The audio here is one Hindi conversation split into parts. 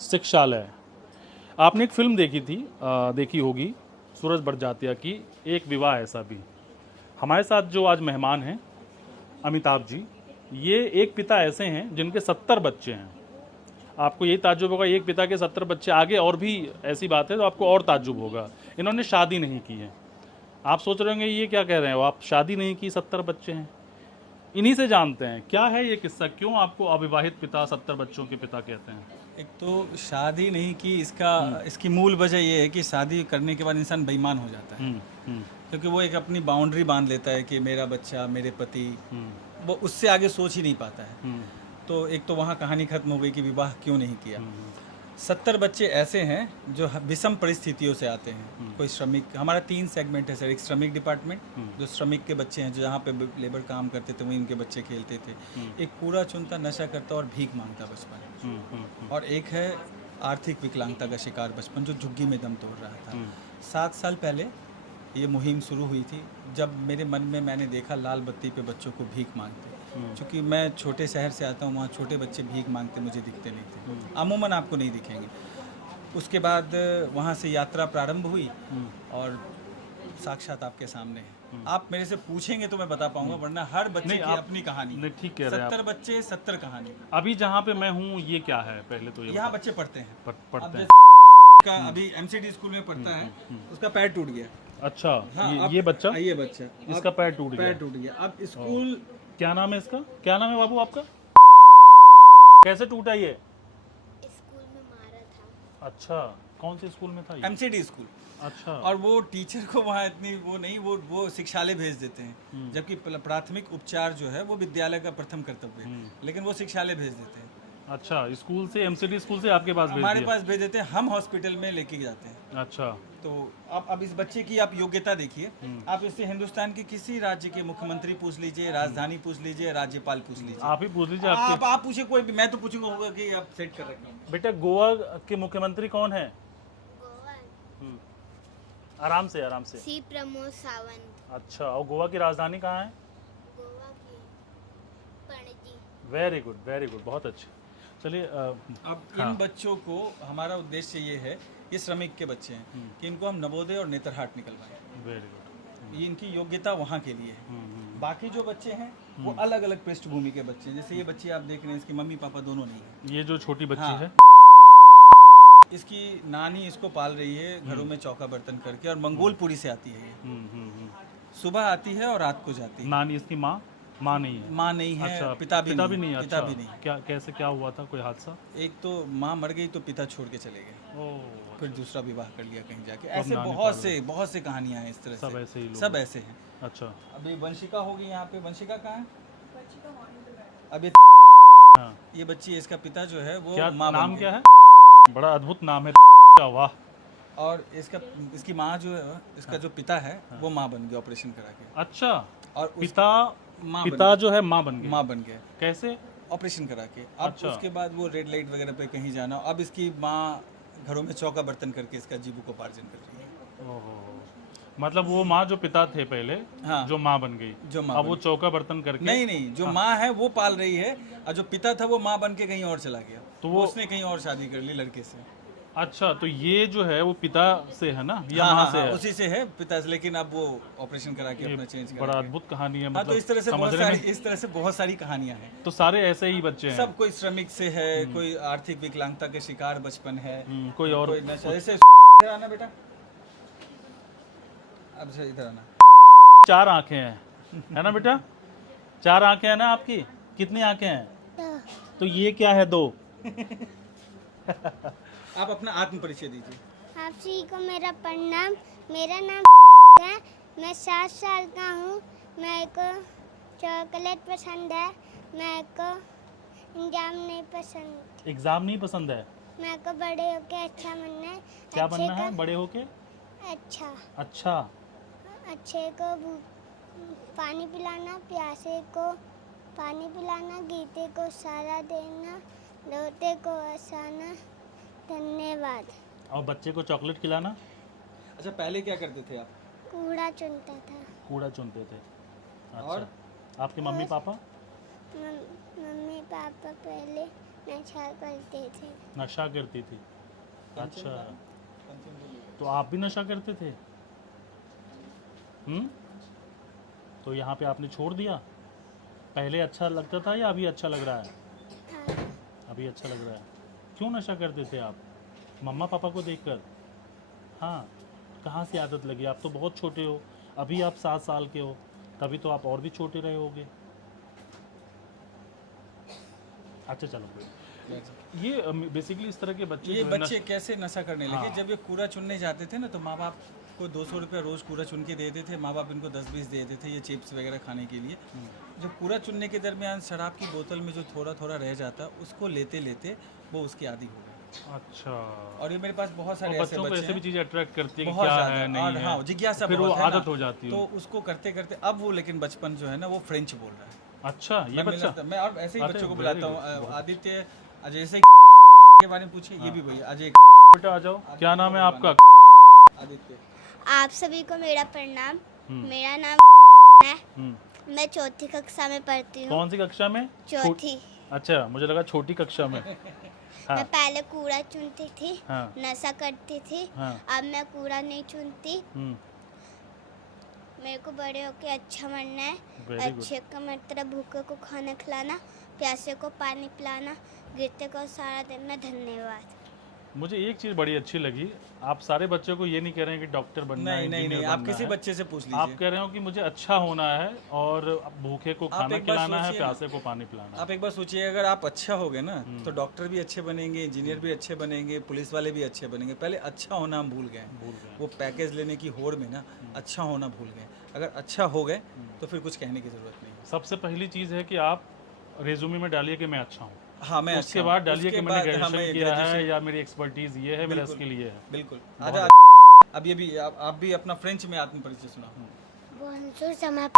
शिक्षालय। आपने एक फिल्म देखी थी, देखी होगी, सूरज बड़जात्या की, एक विवाह ऐसा भी। हमारे साथ जो आज मेहमान हैं अमिताभ जी, ये एक पिता ऐसे हैं जिनके 70 बच्चे हैं। आपको यही ताज्जुब होगा, एक पिता के 70 बच्चे, आगे और भी ऐसी बात है तो आपको और ताज्जुब होगा। इन्होंने शादी नहीं की है। आप सोच रहे होंगे ये क्या कह रहे हो, आप शादी नहीं की, 70 बच्चे हैं। इन्हीं से जानते हैं क्या है ये किस्सा, क्यों आपको अविवाहित पिता 70 बच्चों के पिता कहते हैं। एक तो शादी नहीं की, इसकी मूल वजह ये है कि शादी करने के बाद इंसान बेईमान हो जाता है। हम्म, क्योंकि वो एक अपनी बाउंड्री बांध लेता है कि मेरा बच्चा, मेरे पति, वो उससे आगे सोच ही नहीं पाता है। तो एक तो वहाँ कहानी खत्म हो गई कि विवाह क्यों नहीं किया। 70 बच्चे ऐसे हैं जो विषम परिस्थितियों से आते हैं। कोई श्रमिक, हमारा 3 सेगमेंट है सर। एक श्रमिक डिपार्टमेंट, जो श्रमिक के बच्चे हैं, जो जहाँ पे लेबर काम करते थे वहीं उनके बच्चे खेलते थे। एक कूड़ा चुनता, नशा करता और भीख मांगता बचपन। और एक है आर्थिक विकलांगता का शिकार बचपन, जो झुग्गी में दम तोड़ रहा था। 7 साल पहले ये मुहिम शुरू हुई थी, जब मेरे मन में मैंने देखा लाल बत्ती पे बच्चों को भीख मांगते। क्योंकि मैं छोटे शहर से आता हूँ, वहाँ छोटे बच्चे भीख मांगते मुझे दिखते नहीं थे, अमूमन आपको नहीं दिखेंगे। उसके बाद वहाँ से यात्रा प्रारंभ हुई और साक्षात आपके सामने है। आप मेरे से पूछेंगे तो मैं बता पाऊंगा, वरना हर बच्चे की अपनी कहानी। नहीं, ठीक कह रहे हैं 70 बच्चे 70 कहानी। अभी जहाँ पे मैं हूँ ये क्या है, पहले तो ये यहाँ बच्चे पढ़ते हैं। पढ़ते हैं। का अभी एमसीडी स्कूल में पढ़ता है, उसका पैर टूट गया। अच्छा, हाँ, ये बच्चा, ये बच्चा इसका पैर टूट गया। पैर टूट गया। अब स्कूल, क्या नाम है इसका, क्या नाम है बाबू आपका? कैसे टूटा ये? स्कूल में मारा था। अच्छा, कौन से स्कूल में था ये? MCD school. अच्छा। और वो टीचर को वहाँ इतनी वो नहीं, वो शिक्षालय भेज देते हैं। जबकि प्राथमिक उपचार जो है वो विद्यालय का प्रथम कर्तव्य है, लेकिन वो शिक्षालय भेज देते हैं। अच्छा, स्कूल से, एमसीडी स्कूल से आपके पास भेज हमारे दिया? पास भेज देते हैं, हम हॉस्पिटल में लेके जाते हैं। अच्छा। तो अब इस बच्चे की आप योग्यता देखिए। आप इससे हिंदुस्तान के किसी राज्य के मुख्यमंत्री पूछ लीजिए, राजधानी पूछ लीजिए, राज्यपाल पूछ लीजिए। आप ही पूछ लीजिए। आपके आप पूछिए कोई भी, मैं तो पूछूंगा होगा कि आप सेट कर रखा हूँ। बेटा, गोवा के मुख्यमंत्री कौन है? गोवा आराम से, आराम से। सी प्रमोद सावंत। अच्छा, और गोवा की राजधानी कहाँ है? गोवा की Panaji. Very good, very good, बहुत अच्छे। चलिए, अब इन बच्चों को, हमारा उद्देश्य ये है, ये श्रमिक के बच्चे हैं, कि इनको हम नवोदय और नेतरहाट निकलवाएं। Very good. ये इनकी योग्यता वहाँ के लिए है। बाकी जो बच्चे हैं वो अलग अलग पृष्ठभूमि के बच्चे हैं। जैसे ये बच्ची आप देख रहे हैं, इसकी मम्मी पापा दोनों नहीं है। ये जो छोटी बच्ची हाँ। है, इसकी नानी इसको पाल रही है घरों में चौका बर्तन करके, और मंगोलपुरी से आती है ये। सुबह आती है और रात को जाती है। नानी इसकी माँ नहीं है? माँ नहीं है। अच्छा, पिता भी नहीं। अच्छा, पिता भी नहीं। क्या, कैसे, क्या हुआ था, कोई हादसा? एक तो माँ मर गई तो पिता छोड़ के चले गए, ओह, फिर दूसरा विवाह कर लिया कहीं जाके। अब ऐसे नानी बहुत से कहानियां हैं इस तरह सब से। ऐसे ही लोग सब हैं। ऐसे हैं। अच्छा। अभी वंशिका होगी यहाँ पे। वंशिका कहाँ है? अब हाँ। ये बच्ची है, इसका पिता जो है वो क्या माँ नाम बन क्या गया। है? बड़ा अद्भुत नाम है का, वाह। और इसकी माँ जो है, इसका जो पिता है वो माँ बन गया ऑपरेशन करा के। अच्छा, और पिता माँ पिता जो है माँ बन गई? माँ बन गया कैसे? ऑपरेशन करा के। अब अच्छा। उसके बाद वो रेड लाइट वगैरह पे कहीं जाना, अब इसकी माँ घरों में चौका बर्तन करके इसका जीविकोपार्जन कर रही है। ओहो, मतलब वो माँ जो पिता थे पहले, हाँ। जो माँ बन गई, जो माँ अब वो चौका बर्तन करके। नहीं, जो माँ है वो पाल रही है, और जो पिता था वो माँ बन के कहीं और चला गया। तो वो उसने कहीं और शादी कर ली लड़के से। अच्छा, तो ये जो है वो पिता से है ना, या हाँ, माँ हाँ, से है? उसी से है, पिता से। लेकिन अब वो ऑपरेशन करा के अपना चेंज बड़ा करा। अद्भुत कहानी है, हाँ, मतलब तो इस तरह से बहुत सारी कहानियां हैं। तो सारे ऐसे ही बच्चे हैं? सब, कोई श्रमिक से है, कोई आर्थिक विकलांगता के शिकार बचपन है, कोई और, कोई नशा। जैसे इधर आना बेटा, अब से इधर आना। 4 आंखें हैं, है ना बेटा? 4 आंखें हैं ना आपकी? कितनी आंखें हैं? तो ये क्या है, 2? आप अपना आत्म परिचय दीजिए। आप सभी को मेरा प्रणाम। मेरा नाम है। मैं 7 साल का हूँ। मेरे को चॉकलेट पसंद है। मेरे को एग्जाम नहीं पसंद। एग्जाम नहीं पसंद है? मेरे को बड़े होके अच्छा बनना है। क्या बनना है बड़े होके? अच्छा। अच्छा। अच्छे को पानी पिलाना, प्यासे को पानी पिलाना, गीते को सहारा देना, लोटे को हंसाना। धन्यवाद। और बच्चे को चॉकलेट खिलाना? अच्छा, पहले क्या करते थे आप? कूड़ा चुनता था। कूड़ा चुनते थे। अच्छा। और आपके मम्मी पापा? मम्मी पापा पहले नशा करते थे। नशा करती थी। अच्छा, तो आप भी नशा करते थे? तो यहाँ पे आपने छोड़ दिया? पहले अच्छा लगता था या अभी अच्छा लग रहा है? हाँ, अभी अच्छा लग रहा है। क्यों नशा करते थे आप? मम्मा पापा को देखकर? हाँ, कहाँ से आदत लगी? आप तो बहुत छोटे हो, अभी आप 7 साल के हो, तभी तो आप और भी छोटे रहे होगे। अच्छा चलो, ये बेसिकली इस तरह के बच्चे ये जो है बच्चे कैसे नशा करने लगे? हाँ। जब ये कूड़ा चुनने जाते थे ना, तो माँ बाप को 200 रुपये रोज़ कूड़ा चुन के देते थे। माँ बाप इनको 10-20 दे देते थे ये चिप्स वगैरह खाने के लिए। जब कूड़ा चुनने के दरमियान शराब की बोतल में जो थोड़ा थोड़ा रह जाता, उसको लेते लेते वो उसके आदी हो गए। अच्छा, और ये मेरे पास बहुत और सारे ऐसे बच्चों को बच्चे ऐसे भी हैं, चीज़ें अट्रैक्ट करती है कि बहुत क्या ज़्यादा। है नहीं और है, हाँ, जिज्ञासा फिर वो बहुत है ना, आदत हो जाती है। तो उसको करते करते अब वो लेकिन बचपन जो है ना, वो फ्रेंच बोल रहा है। अच्छा, ये मैं बच्चा मिलता- मैं और ऐसे ही अरे, बच्चों को very बुलाता good, हूँ। बहुत आदित्य, अजय से के बारे में पूछिए। ये भी भैया अजय, बेटा आ जाओ, क्या नाम है आपका? आदित्य। आप सभी को मेरा प्रणाम। मेरा नाम है। हम्म, मैं चौथी कक्षा में पढ़ती हूँ। कौन सी कक्षा में? चौथी। अच्छा, मुझे लगा छोटी कक्षा में। हाँ, मैं पहले कूड़ा चुनती थी, हाँ, नशा करती थी। हाँ, अब मैं कूड़ा नहीं चुनती। हम्म, मेरे को बड़े होके अच्छा बनना है। Very good. अच्छे का मतलब भूखे को खाना खिलाना, प्यासे को पानी पिलाना, गिरते को सहारा देना। धन्यवाद। मुझे एक चीज़ बड़ी अच्छी लगी, आप सारे बच्चों को ये नहीं कह रहे हैं कि डॉक्टर बनना है, नहीं नहीं नहीं, इंजीनियर आप बनना किसी है। बच्चे से पूछ आप लीजिए। कह रहे हो कि मुझे अच्छा होना है और भूखे को खाना एक बार खिलाना है, सोचिए ना। प्यासे को पानी पिलाना है। आप एक बार सोचिए, अगर आप अच्छा होगे ना, तो डॉक्टर भी अच्छे बनेंगे, इंजीनियर भी अच्छे बनेंगे, पुलिस वाले भी अच्छे बनेंगे। पहले अच्छा होना हम भूल गए। भूल गए। वो पैकेज लेने की होड़ में ना अच्छा होना भूल गए। अगर अच्छा हो गए तो फिर कुछ कहने की ज़रूरत नहीं है। सबसे पहली चीज़ है कि आप रेज्यूमे में डालिए कि मैं अच्छा हूँ। हाँ, मैं उसके अच्छा बाद हूँ। डालिए उसके कि मैंने बाद हाँ, ग्रेजुएशन मैं किया है ग्रेजुएशन- या मेरी एक्सपर्टीज ये है, मेरा बिल्कुल। स्किल ये है। बिल्कुल। बहुत आधा अब ये भी आप भी अपना फ्रेंच में आत्मपरिचय सुना। Bonjour, ça m'a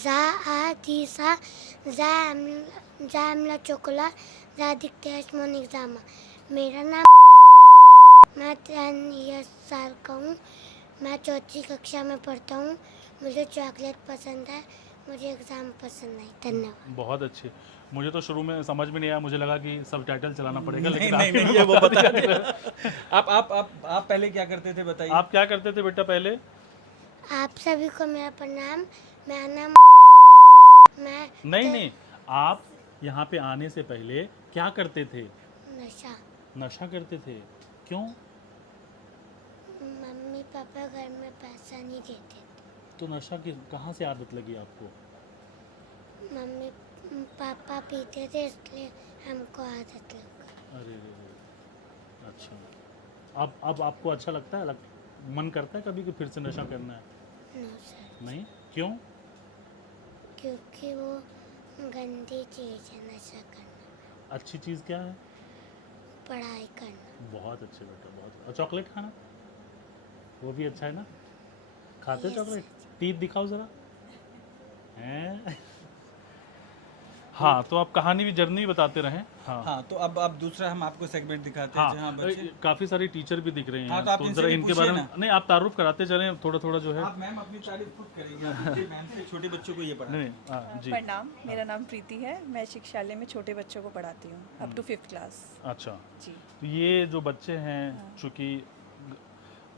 za a ti sa za la chocolat za dictate mon examen. मेरा नाम मैं 10 साल का हूँ। मैं चौथी कक्षा में पढ़ता हूँ। मुझे चॉकलेट पसंद है। मुझे एग्ज़ाम पसंद नहीं। धन्यवाद। बहुत अच्छे। मुझे तो शुरू में समझ में नहीं आया, मुझे लगा कि सबटाइटल चलाना पड़ेगा, नहीं लेकिन नहीं आपने नहीं, ये वो बता बता दिया। दिया। आप पहले क्या करते थे बताइए? आप क्या करते थे बेटा पहले? आप सभी को मेरा प्रणाम। मेरा नाम मैं नहीं नहीं, आप यहाँ पे आने से पहले क्या करते थे? नशा। नशा करते थे। क्यों? मम्मी पापा घर में पैसा नहीं देते। तो नशा की कहाँ से आदत लगी आपको? मम्मी पापा पीते थे इसलिए हमको आदत लग गई। अरे रे रे। अच्छा, अब आपको अच्छा लगता है? मन करता है कभी कि फिर से नशा करना है? नो सर, नहीं, क्यों? क्योंकि वो गंदी चीज़ है नशा करना। अच्छी चीज़ क्या है? पढ़ाई करना। बहुत अच्छे बेटा, बहुत। और चॉकलेट खाना वो भी अच्छा है ना? खाते Yes. चॉकलेट? टीथ दिखाओ ज़रा। हैं? हाँ, तो आप कहानी भी जर्नी बताते रहें। हाँ, हाँ, तो अब दूसरा हम आपको सेगमेंट दिखाते हैं जहाँ बच्चे। काफ़ी सारी टीचर भी दिख रहे हैं। हाँ, तो आप इनसे ज़रा भी इनके पूछिए बारे में ना। नहीं, आप तारुफ कराते चलें थोड़ा थोड़ा जो है। आप मैम अपनी तारीफ खुद करेंगे। आप ये मैम से छोटे बच्चों को ये पढ़ा। नहीं, हाँ, जी। प्रणाम, मेरा नाम प्रीति है। मैं शिक्षालय में छोटे बच्चों को पढ़ाती हूँ अप टू 5th क्लास। अच्छा, जी। तो ये जो बच्चे हैं, चूँकि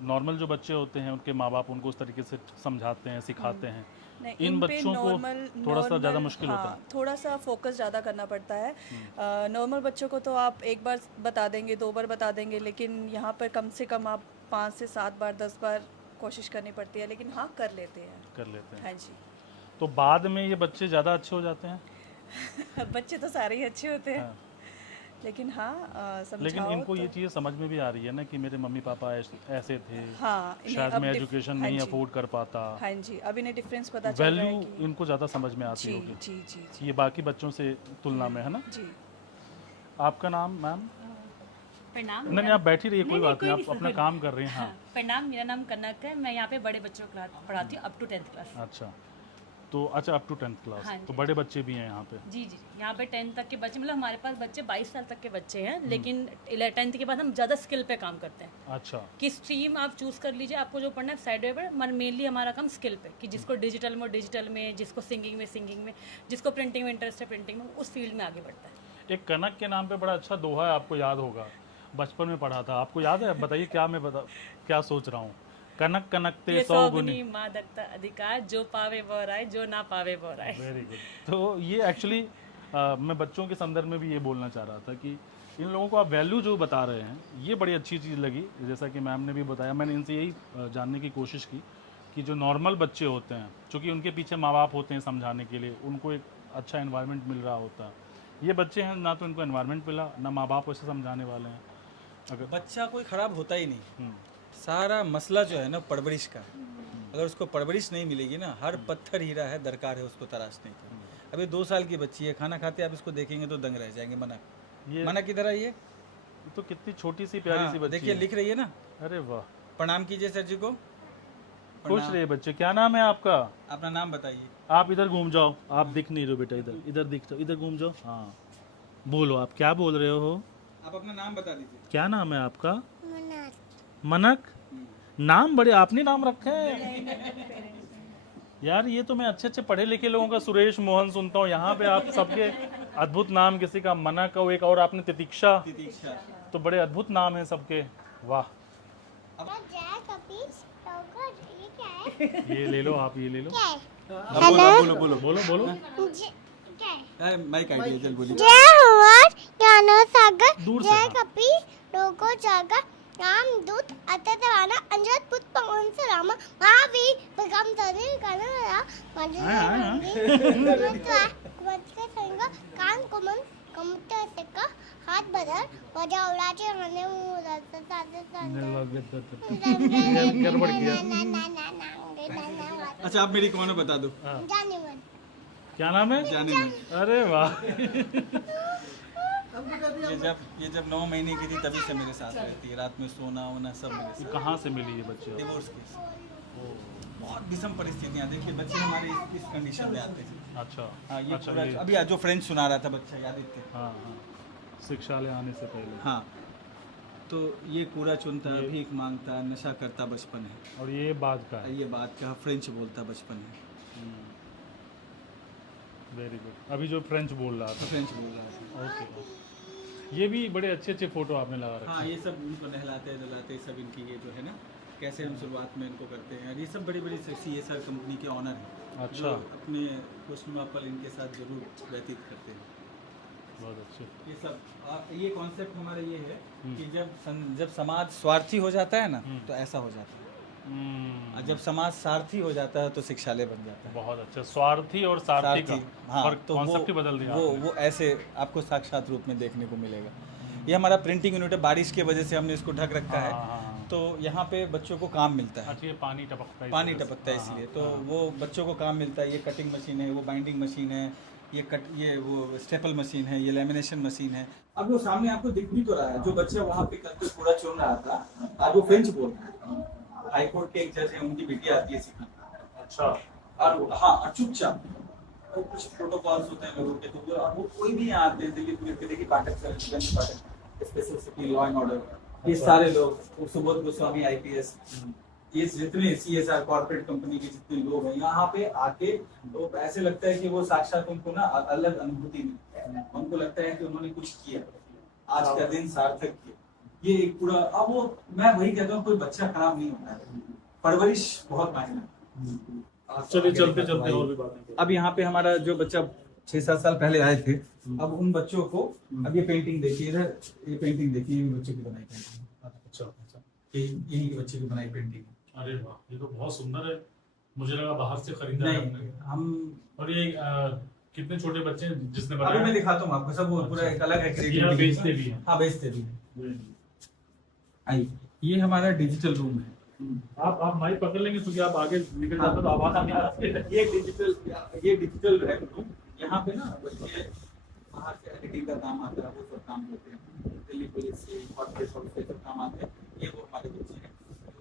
नॉर्मल जो बच्चे होते हैं उनके माँ बाप उनको उस तरीके से समझाते हैं, सिखाते हैं। नहीं, इन इन पे बच्चों को थोड़ा सा ज़्यादा मुश्किल होता है। थोड़ा सा फोकस ज़्यादा करना पड़ता है। नॉर्मल बच्चों को तो आप एक बार बता देंगे, 2 बार बता देंगे, लेकिन यहाँ पर कम से कम आप 5 से 7 बार 10 बार कोशिश करनी पड़ती है, लेकिन हाँ कर लेते हैं। कर लेते हैं। हाँ जी। तो बाद में ये बच्चे ज़्यादा अच्छे हो जाते हैं। बच्चे तो सारे ही अच्छे होते हैं, हाँ। लेकिन हाँ लेकिन समझाओ इनको तो, ये चीज़ समझ में भी आ रही है ना कि मेरे मम्मी पापा ऐसे थे, हाँ इन्हें शायद अब मैं एजुकेशन हाँ नहीं जी, अफोर्ड कर पाता। हाँ जी, अब इन्हें डिफरेंस पता चल रहा है वैल्यू कि इनको ज़्यादा समझ में आती जी होगी जी जी जी ये बाकी बच्चों से तुलना में, है ना? जी। आपका नाम मैम? प्रणाम। नहीं, आप बैठी रहिए, कोई बात नहीं, आप कोई अपना नहीं। काम कर रहे हैं। हाँ, प्रणाम, मेरा नाम कनक है। मैं यहाँ पे बड़े बच्चों को पढ़ाती हूँ अप टू 10th क्लास। अच्छा, तो अच्छा अप टू 10th क्लास, हाँ तो जी। बड़े बच्चे भी हैं यहाँ पे? जी जी, यहाँ पे 10th तक के बच्चे, मतलब हमारे पास बच्चे 22 साल तक के बच्चे हैं, लेकिन 10th के बाद हम ज़्यादा स्किल पे काम करते हैं। अच्छा, कि स्ट्रीम आप चूज़ कर लीजिए, आपको जो पढ़ना है साइड वे पर, मगर मेनली हमारा काम स्किल पे, कि जिसको डिजिटल में, जिसको सिंगिंग में, जिसको प्रिंटिंग में इंटरेस्ट है प्रिंटिंग में, उस फील्ड में आगे बढ़ता है। एक कनक के नाम पे बड़ा अच्छा दोहा है, आपको याद होगा, बचपन में पढ़ा था, आपको याद है? बताइए क्या मैं क्या सोच रहा हूँ। कनक कनकते ये 100 गुनी। मादकता अधिकार, जो पावे वो राय, जो ना पावे वो राय। Very good. तो ये एक्चुअली मैं बच्चों के संदर्भ में भी ये बोलना चाह रहा था कि इन लोगों को आप वैल्यू जो बता रहे हैं ये बड़ी अच्छी चीज़ लगी। जैसा कि मैम ने भी बताया, मैंने इनसे यही जानने की कोशिश की कि जो नॉर्मल बच्चे होते हैं, चूँकि उनके पीछे माँ बाप होते हैं समझाने के लिए, उनको एक अच्छा इन्वायरमेंट मिल रहा होता है। ये बच्चे हैं ना, तो इनको इन्वायरमेंट मिला, ना माँ बाप वैसे समझाने वाले हैं। अगर बच्चा कोई ख़राब होता ही नहीं, सारा मसला जो है ना परवरिश का है। अगर उसको परवरिश नहीं मिलेगी ना, हर पत्थर हीरा है, दरकार है उसको तराशने की। अभी 2 साल की बच्ची है, खाना खाते आप इसको देखेंगे तो दंग रह जाएंगे। ये मना किधर आई है? तो कितनी छोटी सी प्यारी सी बच्ची देखिए है। लिख रही है ना। अरे वाह, प्रणाम कीजिए सर जी को। खुश रहिए बच्चे। क्या नाम है आपका? अपना नाम बताइए। आप इधर घूम जाओ, आप दिख नहीं रहे बेटा, इधर दिख जाओ, इधर घूम जाओ। हाँ बोलो, आप क्या बोल रहे हो? आप अपना नाम बता दीजिए। क्या नाम है आपका? मनक। मनक। नाम बड़े आपने नाम रखे हैं यार। ये तो मैं अच्छे अच्छे पढ़े लिखे लोगों का सुरेश मोहन सुनता हूँ, यहाँ पे आप सबके अद्भुत नाम, किसी का मनक और एक और आपने तितीक्षा, तो बड़े अद्भुत नाम हैं सबके। वाह। जय कपीस टोकर, ये क्या है? ये ले लो आप, ये ले लो। क्या है? बोलो बोलो बोलो बोलो। क्या है? माइक आइडिया जल्द बोलिए। जय हुआ ज्ञानो सागर, दूर से जय हाँ। कपीस टोको जागा, राम दूत अततवाना, अंजद पुत पवन से रामा, महावीर भगम तने कनरा, मजके संगा कान कुमन कमता सेका, हाथ बदल बजा उड़ाचे हने मुरा सादे गड़बड़ किया। अच्छा आप मेरी कमानो बता दो। जाने मन। क्या नाम है? जाने में अरे वाह। ये जब 9 महीने की थी तभी से मेरे साथ रहती है, रात में सोना वोना सब मेरे साथ। कहाँ से मिली ये बच्चे? डिवोर्स केस, बहुत विषम परिस्थितियाँ। देखिए बच्चे हमारे इस कंडीशन में आते थे। अच्छा हाँ ये अच्छा, पूरा ये अभी जो फ्रेंच सुना रहा था बच्चा, याद है? हाँ हाँ, शिक्षालय आने से पहले। हाँ तो ये कूड़ा चुनता, भीख मांगता, नशा करता बचपन है। और ये बात का है। ये बात का फ्रेंच बोलता बचपन है। Very good. अभी जो फ्रेंच बोल रहा था। फ्रेंच बोल रहा है। ओके। ये भी बड़े अच्छे अच्छे फोटो आपने लगा रखे हाँ ये सब उनको नहलाते धुलाते सब इनकी ये जो है ना, कैसे हम शुरुआत में इनको करते हैं। और ये सब बड़ी बड़ी CSR कंपनी के ऑनर हैं। अच्छा। जो अपने खुशनुमा पल इनके साथ जरूर व्यतीत करते हैं। बहुत अच्छे। ये सब ये कॉन्सेप्ट हमारा ये है कि जब समाज स्वार्थी हो जाता है ना तो ऐसा हो जाता है, और जब समाज सारथी हो जाता है तो शिक्षालय बन जाता है। बहुत अच्छा। स्वार्थी और सारथी का हाँ, तो कॉन्सेप्ट ही बदल दिया आपने। वो ऐसे आपको साक्षात रूप में देखने को मिलेगा। ये हमारा प्रिंटिंग यूनिट है, बारिश की वजह से हमने इसको ढक रखा है। हाँ। तो यहाँ पे बच्चों को काम मिलता है। अच्छा, ये पानी टपकता है, पानी टपकता है इसलिए तो वो बच्चों को काम मिलता है। ये कटिंग मशीन है, वो बाइंडिंग मशीन है, ये वो स्टेपल मशीन है, ये लेमिनेशन मशीन है। अब वो सामने आपको दिख भी तो रहा है, जो बच्चा वहाँ पे करके पूरा चुन रहा था, आज वो फ्रेंच बोल रहा है। हाई कोर्ट के एक जज है, उनकी बेटी आती है सीखने। अच्छा। और हाँ चुपचाप वो कुछ प्रोटोकॉल्स होते हैं लोगों के, तो वो कोई भी यहाँ आते हैं दिल्ली पुलिस के, देखिए Pathak sir, special city law and order, ये सारे लोग, सुबोध गोस्वामी IPS, ये जितने CSR कॉर्पोरेट कंपनी के जितने लोग हैं यहाँ पे आके, तो ऐसे लगता है कि वो साक्षात उनको ना अलग अनुभूति मिलती है। उनको लगता है कि उन्होंने कुछ किया, आज का दिन सार्थक किया। ये एक पूरा, अब वो मैं वही कहता हूँ, कोई बच्चा खराब नहीं होता है, परवरिश बहुत मायने। चलिए चलते चलते और भी बातें। अब यहाँ पे हमारा जो बच्चा 6-7 साल पहले आए थे, अब उन बच्चों को, अब ये पेंटिंग देखिए, इधर ये पेंटिंग देखिए, ये बच्चे की बनाई पेंटिंग। अच्छा अच्छा। यही के बच्चे की बनाई पेंटिंग। अरे वाह, ये तो बहुत सुंदर है। मुझे लगा बाहर से खरीदा है नहीं हम, और ये कितने छोटे बच्चे हैं जिसने अभी बनाया? मैं दिखाता हूँ आपको, सब वो पूरा एक अलग है, ये creativity। बेचते भी हैं? हाँ बेचते भी हैं। आइए, ये हमारा डिजिटल रूम है। आप माइक पकड़ लेंगे क्योंकि आप आगे निकल जाते तो आवाज नहीं आती है। ये डिजिटल रूम, यहाँ पे ना बच्चे बाहर से एडिटिंग का काम आता है, वो सब काम होते हैं, दिल्ली पुलिस से, कॉर्पोरेट से सब काम आते हैं। ये वो हमारे बच्चे हैं,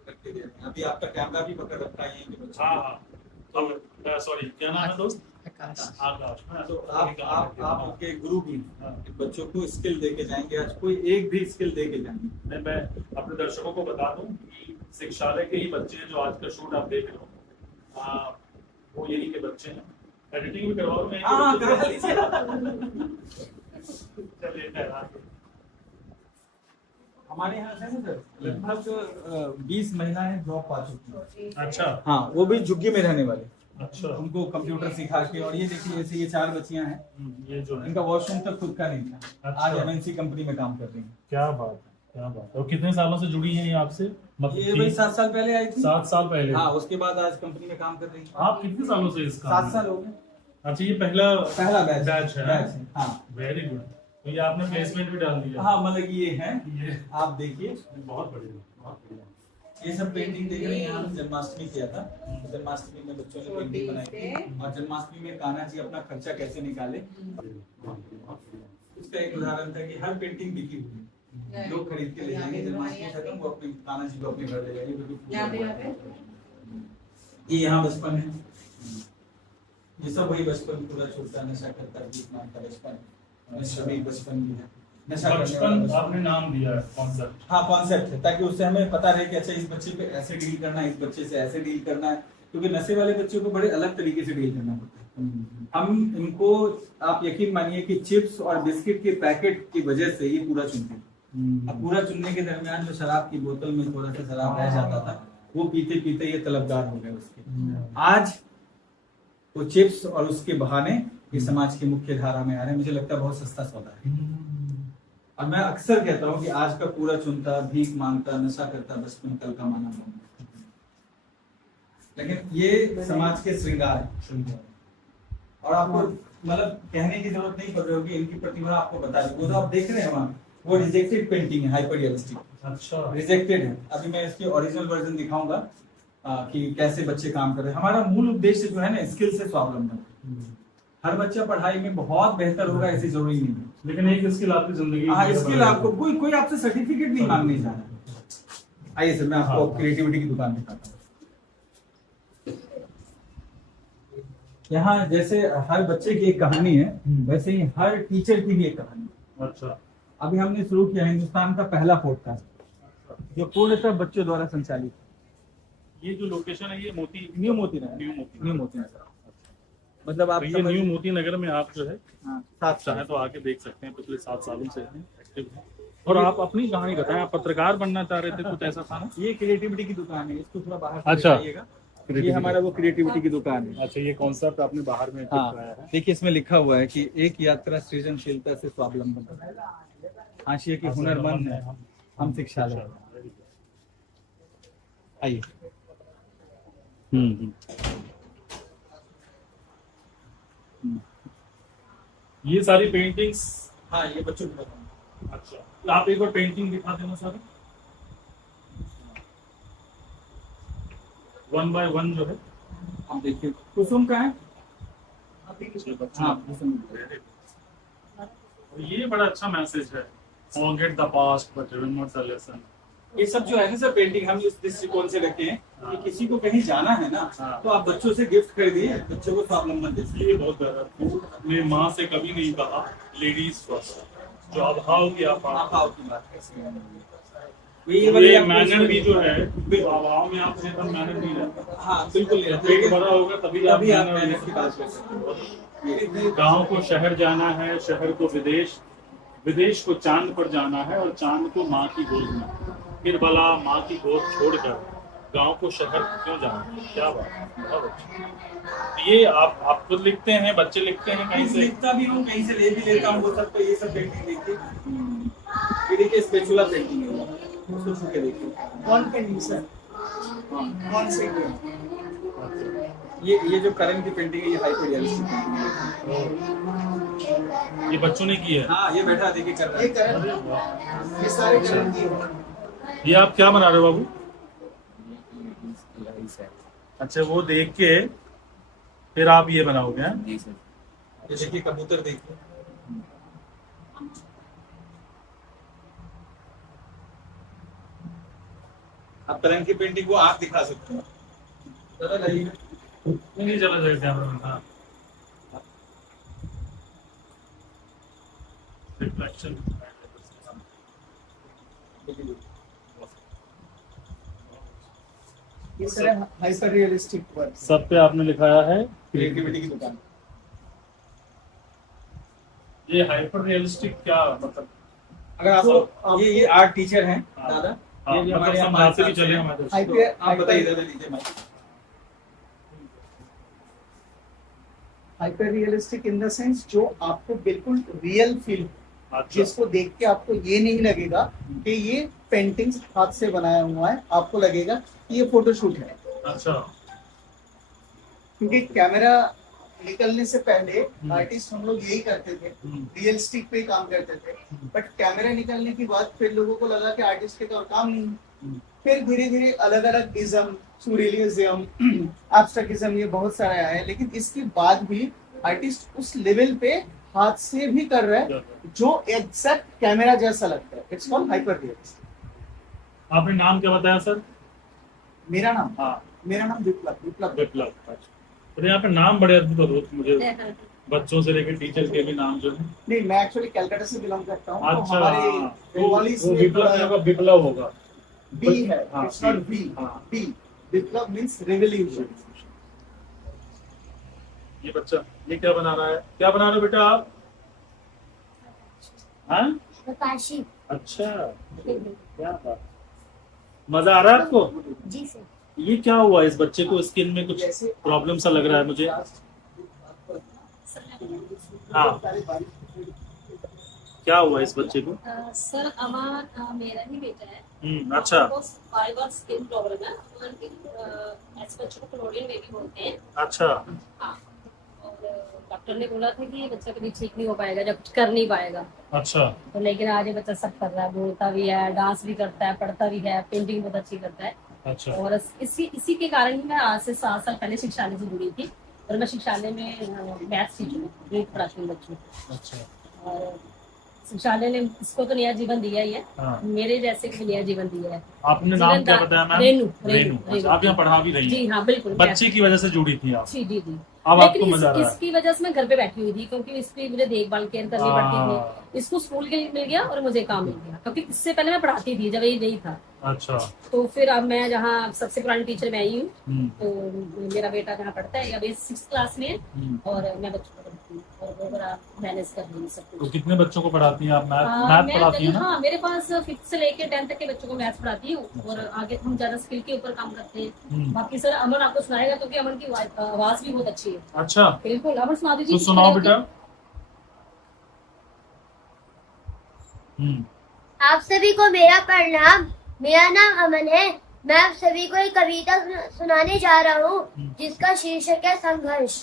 करके दे रहे हैं। अभी आपका कैमरा भी पकड़ रखा है ये बच्चे। हाँ सॉरी, क्या नाम है दोस्त? आकाश। तो आप आपके गुरु भी बच्चों को स्किल दे के जाएंगे, आज कोई एक भी स्किल दे के जाएंगे। मैं अपने दर्शकों को बता दूं कि शिक्षालय के ही बच्चे हैं जो आज का शूट आप देख रहे हो, वो यही के बच्चे हैं। एडिटिंग भी करवा रहा हूं मैं। हाँ करवा लीजिए। चलिए खैर, हमारे यहाँ से ना सर लगभग 20 महिलाएं जॉब पा चुकी हैं। अच्छा हाँ, वो भी झुग्गी में रहने वाले, अच्छा। उनको कंप्यूटर सिखा के। और ये देखिए जैसे ये 4 बच्चियां हैं, ये जो है इनका वॉशरूम तक खुद का नहीं था, अच्छा। आज एमएनसी कंपनी में काम कर रही हैं। क्या बात है, क्या बात है। और कितने सालों से जुड़ी हैं ये आपसे? मतलब ये भाई 7 साल पहले आई थी। 7 साल पहले। हाँ, उसके बाद आज कंपनी में काम कर रही है। आप कितने सालों से इस काम 7 में? साल हो गए। अच्छा, ये पहला बैच है। है। हाँ वेरी गुड। तो ये आपने प्लेसमेंट भी डाल दिया? हाँ, मतलब ये है, ये आप देखिए बहुत बढ़िया, बहुत बढ़िया। ये सब पेंटिंग देख रहे हैं। यहाँ हमने जन्माष्टमी किया था, तो जन्माष्टमी में बच्चों ने पेंटिंग बनाई थी। और जन्माष्टमी में कान्हा जी अपना खर्चा कैसे निकाले, उसका एक उदाहरण था कि हर पेंटिंग बिकी हुई, लोग खरीद के ले जाएंगे। जन्माष्टमी खत्म, वो अपने कान्हा जी को अपने घर ले जाएंगे। ये यहाँ बचपन है, ये सब वही बचपन, पूरा छोटा नशा करता गीत मारता बचपन, श्रमिक बचपन भी है। नशा करने वाला बचपन आपने नाम दिया है कॉन्सेप्ट। हाँ, कॉन्सेप्ट है, ताकि उससे हमें पता रहे कि अच्छा इस बच्चे पे ऐसे डील करना है, इस बच्चे से ऐसे डील करना है, क्योंकि नशे वाले बच्चों को बड़े अलग तरीके से डील करना पड़ता है। हम इनको, आप यकीन मानिए कि चिप्स और बिस्किट के पैकेट की वजह से ये पूरा चुनते थे। अब पूरा चुनने के दरमियान जो शराब की बोतल में थोड़ा सा शराब रह जाता था, वो पीते पीते ये तलबदार हो गए उसके। आज वो चिप्स और उसके बहाने ये समाज की मुख्य धारा में आ रहे हैं। मुझे लगता है बहुत सस्ता सौदा है। और मैं अक्सर कहता हूँ कि आज का पूरा चुनता, भीख मांगता, नशा करता बचपन कल का माना माना, लेकिन ये समाज के श्रृंगार है। और आपको मतलब कहने की जरूरत नहीं पड़ रही होगी, इनकी प्रतिभा आपको बता दी। वो तो आप देख रहे हैं वहाँ, वो रिजेक्टेड पेंटिंग है, हाइपर रियलिस्टिक। अच्छा, रिजेक्टेड है। अभी मैं इसकी ओरिजिनल वर्जन दिखाऊंगा कि कैसे बच्चे काम कर रहे हैं। हमारा मूल उद्देश्य जो है ना, स्किल से स्वावलंबन। हर बच्चा पढ़ाई में बहुत बेहतर होगा ऐसी जरूरी नहीं है, लेकिन एक स्किल आपकी जिंदगी हाँ, स्किल आपको कोई आपसे सर्टिफिकेट नहीं मांगने जा रहा। आइए सर, मैं आपको क्रिएटिविटी की दुकान दिखाता हूँ। यहाँ जैसे हर बच्चे की एक कहानी है, वैसे ही हर टीचर की भी एक कहानी है। अच्छा, अभी हमने शुरू किया हिंदुस्तान का पहला पॉडकास्ट, जो पूर्णतः बच्चों द्वारा संचालित। ये जो लोकेशन है ये न्यू मोती नगर। मतलब आप ये न्यू मोती नगर में आप जो है साथ चाहे तो आके देख सकते हैं। पिछले 7 सालों से एक्टिव हैं। और आप अपनी कहानी बताएं, आप पत्रकार बनना चाह रहे थे, कुछ ऐसा था ना? ये क्रिएटिविटी की दुकान है, इसको थोड़ा बाहर अच्छा। दिखाइएगा। ये हमारा वो क्रिएटिविटी की दुकान है। अच्छा, ये कॉन्सेप्ट आपने बाहर में हाँ, देखिए इसमें लिखा हुआ है कि एक यात्रा सृजनशीलता से स्वावलंबन, हाशिए के हुनरमंद है हम शिक्षालय। आइए। ये सारी पेंटिंग्स। हाँ, ये बच्चों को बताऊँ। अच्छा, तो आप एक बार पेंटिंग दिखा देना सारी, 1 by 1 जो है। आप देखिए, कुसुम का है। हाँ, ये बड़ा अच्छा मैसेज है, forget the past but remember the lesson. ये सब जो है ना सर, पेंटिंग हम इस दृष्टिकोण से रखे हैं कि किसी को कहीं जाना है ना, तो आप बच्चों से गिफ्ट खरीदिए, बच्चों को स्वावलंबन दीजिए। ये बहुत बेहतर। मेरी माँ से कभी नहीं कहा लेडीज फर्स्ट, जो अभाव की आप आप आओ की बात करते ये मैनर भी जो है, अभाव में आपसे तब मैनर नहीं रहता। हाँ, बिल्कुल नहीं रहता। पेट भरा होगा तभी आप आप मैनर मैनर की बात कर सकते हैं। गांव को शहर जाना है, शहर को विदेश, विदेश को चांद पर जाना है, और चांद को माँ की गोद में। फिर भला माँ की गोद छोड़कर गांव को शहर क्यों जाना है? क्या बात है, बहुत अच्छा। ये आप खुद लिखते हैं, बच्चे लिखते हैं कहीं से? लिखता भी हूँ, कहीं से ले भी लेता हूँ। वो सब तो ये सब पेंटिंग देखिए, ये देखिए स्पेचुला पेंटिंग है, उसको छू के देखिए। कौन पेंटिंग सर? कौन से? ये जो करण की पेंटिंग है, ये हाइपर रियलिस्टिक है। ये बच्चों ने की है? हाँ, ये बैठा देखिए कर रहा है। ये सारे करण की है। ये आप क्या बना रहे हो बाबू? अच्छा, वो देख के फिर आप ये बनाओगे? ये देखिए कबूतर देखिए। आप करण की पेंटिंग को आप दिखा सकते हो। नहीं चला जाएगा कैमरा में। हाँ, रिफ्लेक्शन। ये सारे हाइपर रियलिस्टिक वर्क। सब पे आपने लिखाया है क्रिएटिविटी की दुकान। ये हाइपर रियलिस्टिक क्या मतलब? अगर आप तो ये आर्ट टीचर हैं हाँ। दादा, हाँ, ये भी हमारे यहाँ समझाते 5 भी साल चले से हमारे हैं। दोस्त। आप बताइए दादा, लीजिए mike. Hyper realistic in the sense जो आपको बिल्कुल रियल फील, अच्छा जिसको देख के आपको ये नहीं लगेगा कि ये पेंटिंग्स हाथ से बनाया हुआ है, आपको लगेगा कि ये फोटोशूट है। अच्छा क्योंकि कैमरा निकलने से पहले आर्टिस्ट हम लोग यही करते थे, रियलिस्टिक पे काम करते थे, बट कैमरा निकलने के बाद फिर लोगों को लगा कि आर्टिस्ट के तो और काम नहीं है। फिर धीरे धीरे अलग अलग इज्म, सूरियलिज्म, एब्स्ट्रैक्टिज्म, ये बहुत सारे आए हैं, लेकिन इसके बाद भी आर्टिस्ट उस लेवल पे हाथ से भी कर रहा है जो एग्जैक्ट कैमरा जैसा लगता है। It's called hyper realistic. आपने नाम क्या बताया सर? मेरा नाम हाँ मेरा नाम विप्लव। विप्लव। अच्छा तो यहाँ पे नाम बड़े अद्भुत अद्भुत मुझे बच्चों से लेकर टीचर के भी नाम जो है। नहीं, मैं एक्चुअली कलकत्ता से बिलोंग करता हूँ, तो अच्छा हमारे बंगाली वो विप्लव नहीं होगा, विप्लव होगा। बी है, हाँ, इट्स नॉट वी। हाँ। बी विप्लव मींस रेवोल्यूशन। ये बच्चा ये क्या बना रहा है? क्या बना रहे हो बेटा आप? हाँ प्रकाशी। अच्छा क्या बात, मजा आ रहा है आपको? जी सर। ये क्या हुआ इस बच्चे को? स्किन में कुछ प्रॉब्लम सा लग रहा है मुझे। हाँ क्या हुआ इस बच्चे को? सर अमन मेरा ही बेटा है। अच्छा फाइव और स्किन प्रॉब्लम है और ऐसे बच्चों को क्लोरियन बेबी बोलते हैं। अच्छा हाँ और डॉक्टर ने बोला था कि ये बच्चा कभी ठीक नहीं हो पाएगा जब कुछ कर नहीं पाएगा। अच्छा तो लेकिन आज ये बच्चा सब कर रहा है, बोलता भी है, डांस भी करता है, पढ़ता भी है, पेंटिंग बहुत अच्छी करता है। अच्छा और इसी के कारण ही मैं आज से 7 साल पहले शिक्षालय से जुड़ी थी और मैं शिक्षालय में मैथ्स टीचर हूँ, गणित पढ़ाती हूँ बच्चों को। अच्छा और शिक्षालय ने इसको तो नया जीवन दिया ही है, हाँ। मेरे जैसे को भी नया जीवन दिया है। आपने नाम क्या बताया मैम? रेनू। अच्छा, आप यहाँ पढ़ा भी रही जी हैं? हाँ बिल्कुल। बच्चे की वजह से जुड़ी थी आप? जी जी जी। अब आपको लेकिन मजा आ रहा है? इसकी वजह से मैं घर पे बैठी हुई थी क्योंकि इसकी मुझे देखभाल केयर करनी पड़ती हाँ। थी। इसको स्कूल के लिए मिल गया और मुझे काम मिल गया क्योंकि इससे पहले मैं पढ़ाती थी जब ये नहीं था। अच्छा तो फिर अब मैं जहाँ सबसे पुरानी टीचर मैं ही हूँ, हम्म, तो मेरा बेटा जहाँ पढ़ता है अभी 6th क्लास में है और मैं बच्चों को पढ़ाती हूँ और वो बड़ा मैनेज कर रही हूँ सब तो कुछ। कितने बच्चों को पढ़ाती हैं आप? मैथ पढ़ाती हैं ना? हाँ मेरे पास 5th से लेकर 10th तक के बच्चों को मैथ्स पढ़ाती हूँ और आगे हम ज्यादा स्किल के ऊपर काम करते हैं। बाकी सर अमन आपको सुनाएगा क्योंकि अमन की आवाज भी बहुत अच्छी है। अच्छा बिल्कुल अमन सुना दीजिए। तो सुनाओ बेटा। आप सभी को मेरा प्रणाम। मेरा नाम अमन है। मैं आप सभी को एक कविता सुनाने जा रहा हूँ जिसका शीर्षक है संघर्ष।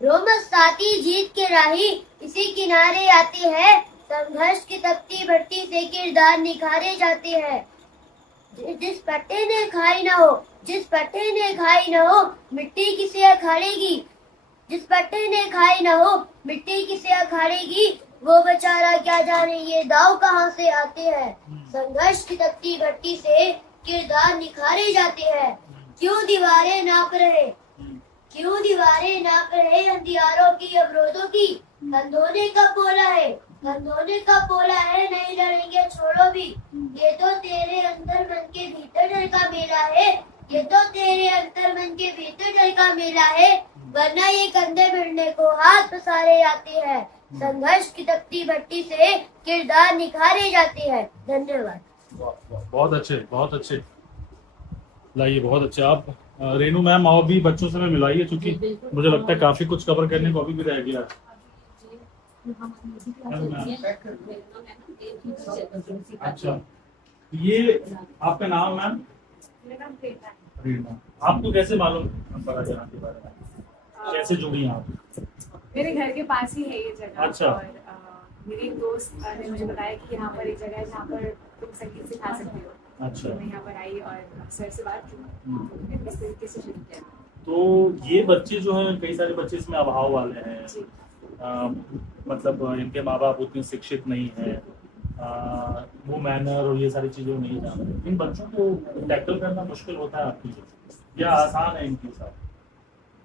रोमस साथी जीत के राही इसी किनारे आती है, संघर्ष की तपती भट्टी से किरदार निखारे जाते हैं। जिस पट्टे ने खाई न हो, जिस पट्टे ने खाई न हो, मिट्टी किसे अखाड़ेगी। जिस पट्टे ने खाई न हो, मिट्टी किसे अखाड़ेगी। वो बेचारा क्या जाने ये दाव कहाँ से आते हैं। संघर्ष की तपती भट्टी से किरदार निखारे जाते हैं। क्यों दीवारें नाप रहे, क्यों दीवारें नाप रहे अंधियारों की अवरोधों की। कंधोने का पोला है, कंधोने का पोला है, नहीं लड़ेंगे छोड़ो भी। ये तो तेरे अंतर मन के भीतर डर का मेला है, ये तो तेरे अंतर मन के भीतर डर का मेला है। वरना ये कंधे भिड़ने को हाथ पसारे जाते हैं। संघर्ष की तपती भट्टी से किरदार निखारे जाते हैं। धन्यवाद। बहुत अच्छे बहुत अच्छे, लाइए बहुत अच्छे। आप रेनू मैम और भी बच्चों से मैं मिलाइए क्योंकि मुझे लगता है काफी कुछ कवर करने को अभी भी रह गया है। अच्छा ये आपका नाम मैम? रीना। आपको कैसे मालूम अंबरा जहाँ के बारे में? कैसे जुड़ी आप? मेरे घर के पास ही है ये जगह। अच्छा। और मेरे एक दोस्त ने मुझे बताया कि यहाँ पर एक जगह है जहाँ पर तुम संगीत सिखा सकते हो। अच्छा। तो मैं यहाँ पर आई और सर से बात की, तो मैंने इस तरीके से शुरू किया। तो ये बच्चे जो हैं, कई सारे बच्चे इसमें अभाव वाले हैं, जी। मतलब इनके माँ बाप उतने शिक्षित नहीं है, वो मैनर और ये सारी चीजें नहीं जानते। इन बच्चों को टैकल करना मुश्किल होता है आपके लिए या आसान है इनके साथ?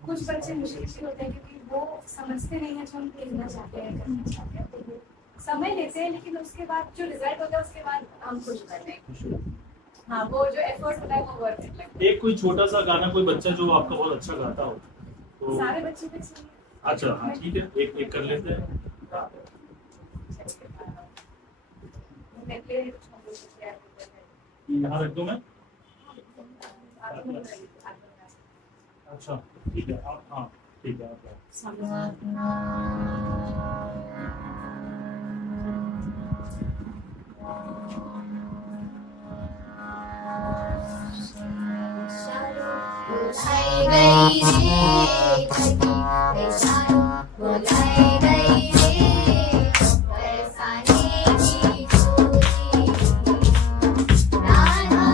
कुछ बच्चे मुश्किल होते हैं क्योंकि वो समझते नहीं है जो हम खेलना चाहते हैं, करना चाहते हैं, तो वो समय लेते हैं, लेकिन उसके बाद जो रिजल्ट होता है उसके बाद हम खुश रहते हैं। हाँ, वो जो एफर्ट होता है वो वर्थ इट लगता है। एक कोई छोटा सा गाना, कोई बच्चा जो आपका बहुत अच्छा गाता हो तो? सारे बच्चे भी चाहिए। अच्छा हाँ ठीक है, एक एक कर लेते हैं। यहाँ रख दूँ मैं? अच्छा ठीक है, आप हाँ ठीक है आप बुलाई गई रे बुलाई गई रे बरसाने की चोरी राधा बोली बोली बुलाई गई रे बुलाई गई रे बरसाने की चोरी राधा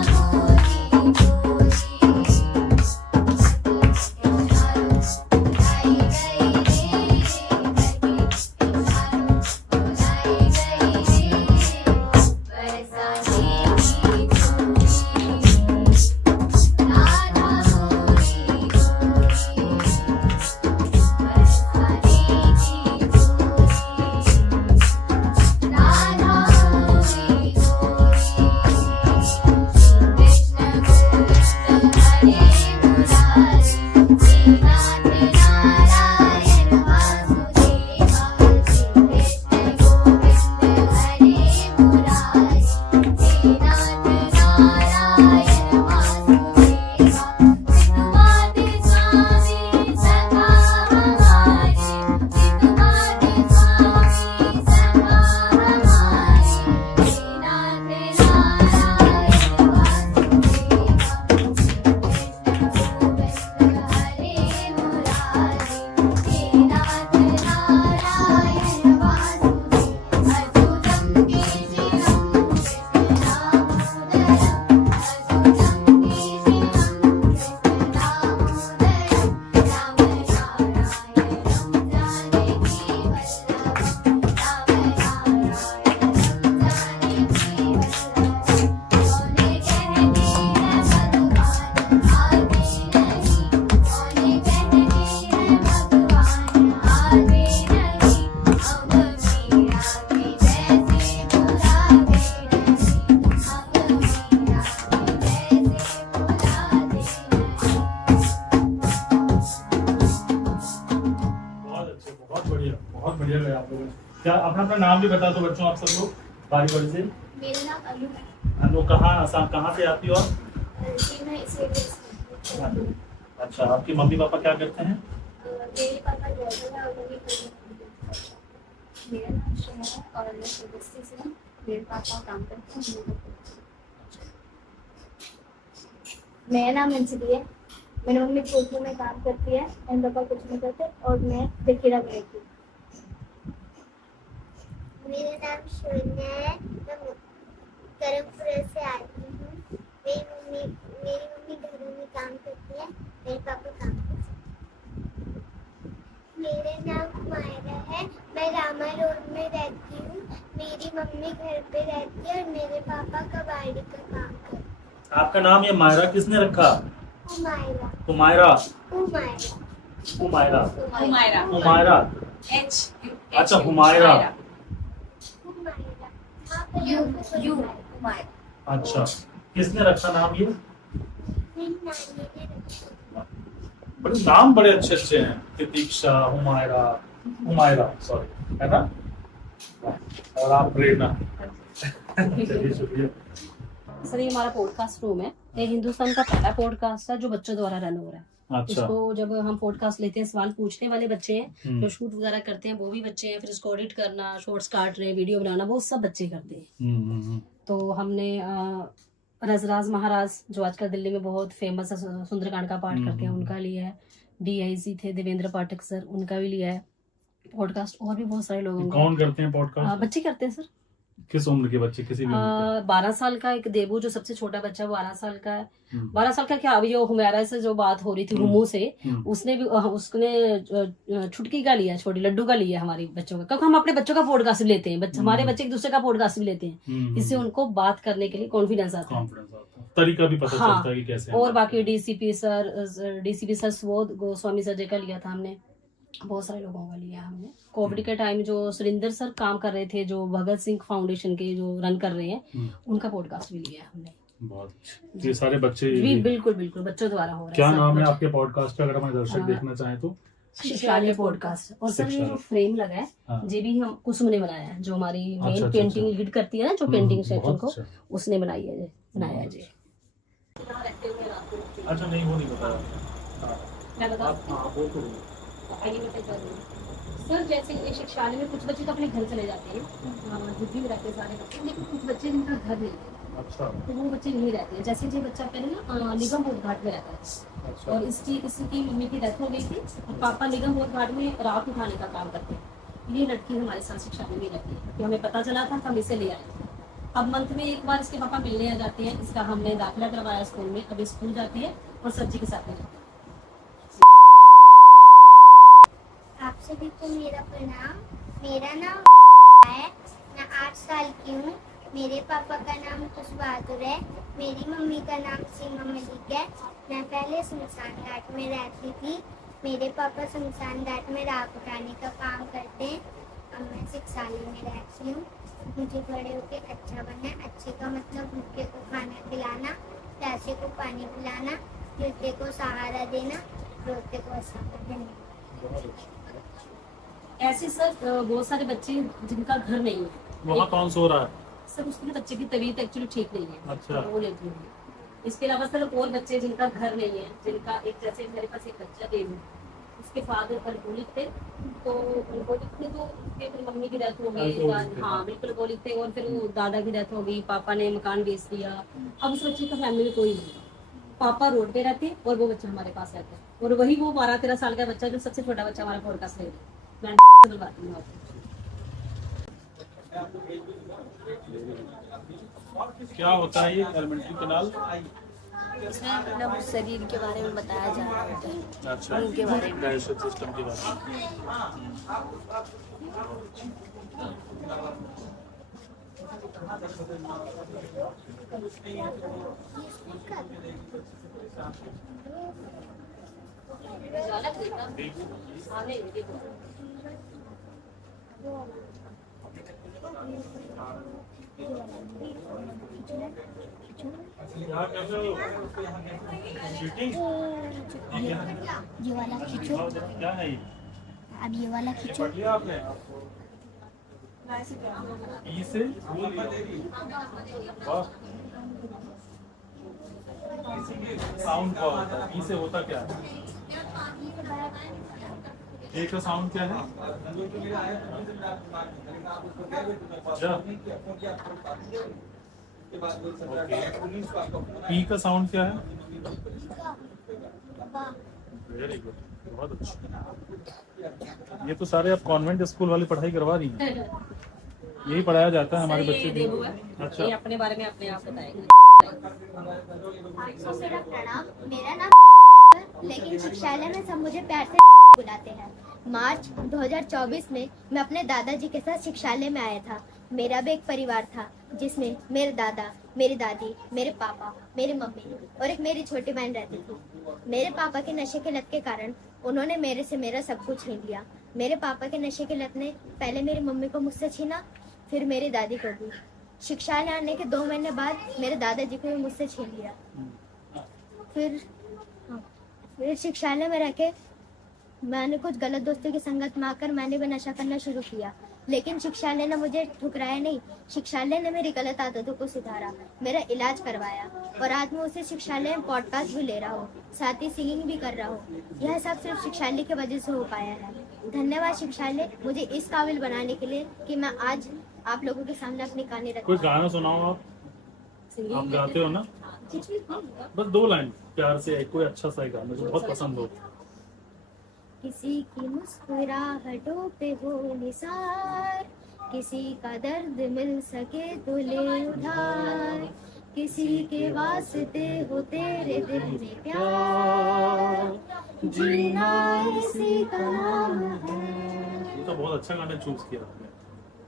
बोली बहुत बढ़िया गया आप लोगों ने। क्या अपना अपना नाम भी बता दो बच्चों, आप सब लोग बारी बारी से। मेरा नाम अनु है। अनु कहाँ से आती हो आप? मैं इसे अच्छा, आपके मम्मी पापा क्या करते हैं? मेरे पापा ड्राइवर है और मम्मी मेरा नाम श्रेया है और मैं सीबीएसई से हूँ। मेरे पापा काम करते हैं। मेरा नाम अंजलि है। मेरी मम्मी कोचिंग में काम करती है और पापा कुछ नहीं करते और मैं जखीरा में रहती हूँ। मेरा नाम शून्य है। मैं करमपुरा से आती हूँ। मेरी मम्मी घरों में काम करती है, मेरे पापा काम करते हैं। मेरा नाम मायरा है। मैं रामा रोड में रहती हूँ। मेरी मम्मी घर पे रहती है और मेरे पापा कबाड़ी का काम करते हैं। आपका नाम ये मायरा किसने रखा? हुमायरा। हुमायरा। हुमायरा। हुमायरा। हुमायरा हुमायरा। अच्छा हुमायरा। यू अच्छा, किसने रखा नाम ये? बड़े नाम बड़े अच्छे अच्छे हैं, प्रतीक्षा, हुमायरा सॉरी, है ना? और आप प्रेरणा। चलिए शुक्रिया। सर ये हमारा पॉडकास्ट रूम है। ये हिंदुस्तान का पहला पॉडकास्ट है जो बच्चों द्वारा रन हो रहा है। अच्छा। इसको जब हम पॉडकास्ट लेते हैं, सवाल पूछने वाले बच्चे हैं, जो शूट वगैरह करते हैं वो भी बच्चे हैं, फिर इसको एडिट करना, शॉर्ट्स काट रहे, वीडियो बनाना, वो सब बच्चे करते हैं। तो हमने रजराज महाराज जो आजकल दिल्ली में बहुत फेमस है, सुंदरकांड का पाठ करते हैं, उनका लिया है। DIC थे देवेंद्र पाठक सर, उनका भी लिया है पॉडकास्ट। और भी बहुत सारे लोगों का। कौन करते हैं पॉडकास्ट? बच्चे करते हैं सर। किस उम्र के बच्चे? किसी भी उम्र 12 साल का एक देबू जो सबसे छोटा बच्चा, 12 साल का है। के? 12 साल का क्या, अभी जो हुमैरा से जो बात हो रही थी रुमू से, उसने छुटकी का लिया, छोटी लड्डू का लिया हमारे बच्चों का, क्योंकि हम अपने बच्चों का पॉडकास्ट भी लेते हैं, हमारे बच्चे एक दूसरे का पॉडकास्ट भी लेते हैं। इससे उनको बात करने के लिए कॉन्फिडेंस आता है, तरीका भी पता चलता है कि कैसे। और बाकी DCP sir Subodh Goswami sir ji का लिया था हमने, बहुत सारे लोगों का लिया हमने। कोविड के टाइम जो सुरेंद्र सर काम कर रहे थे, जो भगत सिंह फाउंडेशन के जो रन कर रहे हैं, उनका पॉडकास्ट भी लिया हमने। बहुत ये सारे बच्चे बिल्कुल बच्चों द्वारा हो रहा है। क्या नाम है आपके पॉडकास्ट का, अगर हमारे दर्शक देखना चाहें तो? शिक्षालय पॉडकास्ट। और सर ये जो फ्रेम लगा है हाँ। ये भी हम कुसुम ने बनाया है, जो हमारी मेन अच्छा, पेंटिंग लीड करती है ना, जो पेंटिंग सेक्शन बहुत को अच्छा। उसने बनाई है, बनाया है जी। अच्छा नहीं वो नहीं बताया। मैं बताऊं? हाँ वो तो आइए मैं तय कर रही हूँ। सर जैसे ये शिक्षालय में कुछ बच्चे तो अपने घर चले जाते हैं, दिल्ली में रहते हैं सारे बच्चे, लेकिन कुछ बच्चे जिनका घर नहीं है अच्छा तो वो बच्चे नहीं रहते हैं। जैसे ये बच्चा पहले ना निगम बोध घाट में रहता है अच्छा और इसकी मम्मी की डेथ हो गई थी और पापा निगम बोध घाट में रात उठाने का काम करते हैं। ये लड़की हमारे साथ शिक्षालय में रहती है, तो हमें पता चला था, हम इसे ले आए। अब मंथ में एक बार इसके पापा मिलने आ जाते हैं, इसका हमने दाखिला करवाया स्कूल में, अब स्कूल जाती है और सब्जी के साथ में रहती है। आप सभी को मेरा प्रणाम। मेरा नाम है, मैं 8 साल की हूँ। मेरे पापा का नाम खुश बहादुर है, मेरी मम्मी का नाम सीमा मलिक है। मैं पहले शमशान घाट में रहती थी। मेरे पापा शमशान घाट में राख उठाने का काम करते हैं। अब मैं शिक्षालय में रहती हूँ। मुझे बड़े होकर अच्छा बनना है। अच्छे का मतलब भूखे को खाना खिलाना, प्यासे को पानी पिलाना, गिरते को सहारा देना, रोते को आसारा देना। ऐसे सर बहुत सारे बच्चे जिनका घर नहीं है, वहाँ कौन सो रहा है? सर उसके लिए बच्चे की तबीयत एक्चुअली ठीक नहीं है, अच्छा। तो वो लेती हूँ। इसके अलावा सर और बच्चे जिनका घर नहीं है, जिनका एक जैसे मेरे पास एक बच्चा देव, उसके फादर अल्कोहलिक थे, तो अल्कोहलिक थे तो उसके फिर मम्मी की डेथ हो गई। अल्कोहलिक थे। हाँ बिल्कुल अल्कोहलिक थे, और फिर वो दादा की डेथ हो गई, पापा ने मकान बेच दिया। अब उस बच्चे का फैमिली में कोई नहीं, पापा रोड पे रहते और वो बच्चा हमारे पास रहता है, और वही वो 12-13 साल का बच्चा जो सबसे छोटा बच्चा हमारा पॉडकास्ट ले रहा है। मैं बुलवाती हूँ आपको। क्या होता है ये एलिमेंट्री कैनाल? इसमें मतलब शरीर के बारे में बताया जा रहा होता है, अच्छा उनके बारे में। डाइजेशन सिस्टम के बारे में। क्या कर रहे हो? Shooting? ये वाला खींचो, क्या है ये? अब ये वाला खींचो। पढ़ लिया आपने? ई से वाह। साउंड क्या होता है? ई से होता क्या है? ए का साउंड क्या है? जा। पी का साउंड क्या है? वेरी गुड, बहुत अच्छा। ये तो सारे आप कॉन्वेंट स्कूल वाली पढ़ाई करवा रही हैं। यही पढ़ाया जाता है हमारे सर, बच्चे ये देवू है, अच्छा ये अपने बारे में अपने आप बताएंगे। आपको मेरा प्रणाम। मेरा नाम है, लेकिन शिक्षालय में सब मुझे प्यार से बुलाते हैं। मार्च 2024 में मैं अपने दादाजी के साथ शिक्षालय में आया था। मेरा भी एक परिवार था जिसमें मेरे दादा, मेरी दादी, मेरे पापा, मेरी मम्मी और एक मेरी छोटी बहन रहती थी। मेरे पापा के नशे के लत के कारण उन्होंने मेरे से मेरा सब कुछ छीन लिया। मेरे पापा के नशे के लत ने पहले मेरी मम्मी को मुझसे छीना, फिर मेरी दादी को भी। शिक्षालय आने के 2 महीने बाद मेरे दादाजी को भी मुझसे छीन लिया। फिर शिक्षालय में रह के मैंने कुछ गलत दोस्तों की संगत में आकर मैंने भी नशा करना शुरू किया, लेकिन शिक्षालय ने मुझे ठुकराया नहीं। शिक्षालय ने मेरी गलत आदतों को सुधारा, मेरा इलाज करवाया और आज मैं उसे शिक्षालय में पॉडकास्ट भी ले रहा हूँ, साथ ही सिंगिंग भी कर रहा हूँ। यह सब सिर्फ शिक्षालय की वजह से हो पाया है। धन्यवाद शिक्षालय मुझे इस काबिल बनाने के लिए कि मैं आज आप लोगों के सामने अपनी कहानी रख। कोई गाना सुनाओ आप गाते हो ना? बस 2 लाइन प्यार से, कोई अच्छा सा गाना जो बहुत पसंद हो। किसी की मुस्कुराहटों पे हो निसार, किसी का दर्द मिल सके तो ले उधार, किसी के वास्ते हो तेरे दिल में प्यार, जीना इसी का नाम है। ये तो बहुत अच्छा गाना चूज किया आपने,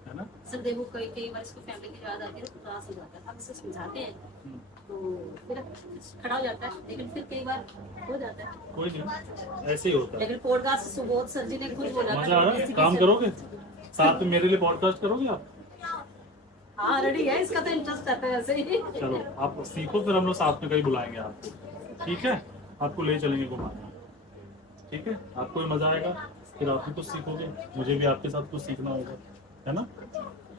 है ना? सर देखो कई बार इसको फैमिली की याद आती है तो उदास हो जाता है। हम इसे समझाते हैं तो फिर खड़ा हो जाता है, लेकिन फिर कई बार हो जाता है। कोई नहीं, ऐसे ही होता है। लेकिन पॉडकास्ट सुबोध सर जी ने खुद बोला मजा आ रहा है? काम करोगे साथ में मेरे लिए पॉडकास्ट करोगे आप? हाँ रेडी है, इसका तो इंटरेस्ट रहता है ऐसे ही। चलो आप सीखो, फिर हम लोग साथ में कहीं बुलाएंगे आपको, ठीक है? आपको ले चलेंगे घुमाने। ठीक है, आपको भी मजा आएगा, फिर आप भी कुछ सीखोगे, मुझे भी आपके साथ कुछ सीखना होगा, है ना।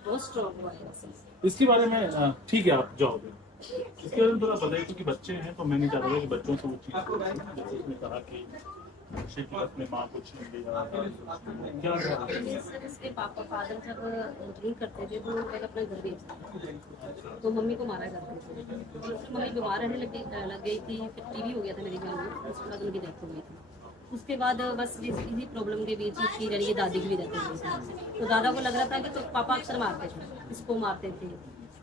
बहुत स्ट्रॉन्ग हुआ है ऐसे। इसके बारे में ठीक है आप जाओगे, इसके बारे में थोड़ा बताइए, क्योंकि बच्चे हैं तो मैं नहीं चाहता था कि बच्चों से वो चीज़ हो, जैसे उसने कहा कि शिकवत में माँ को छीन लिया, क्या सर इसके पापा फादर जब ड्रिंक करते थे तो वो पहले अपना घर बेचते थे, तो मम्मी को मारा करते थे। फिर मम्मी बीमार रहने लग गई थी, फिर टीवी हो गया था मेरे घर में, उसके बाद उनकी डेथ हो गई थी। उसके बाद बस इसी प्रॉब्लम के बीच उसकी जरिए दादी की भी डेथ हो गई थी। तो दादा को लग रहा था कि तो पापा अक्सर मारते थे, इसको मारते थे,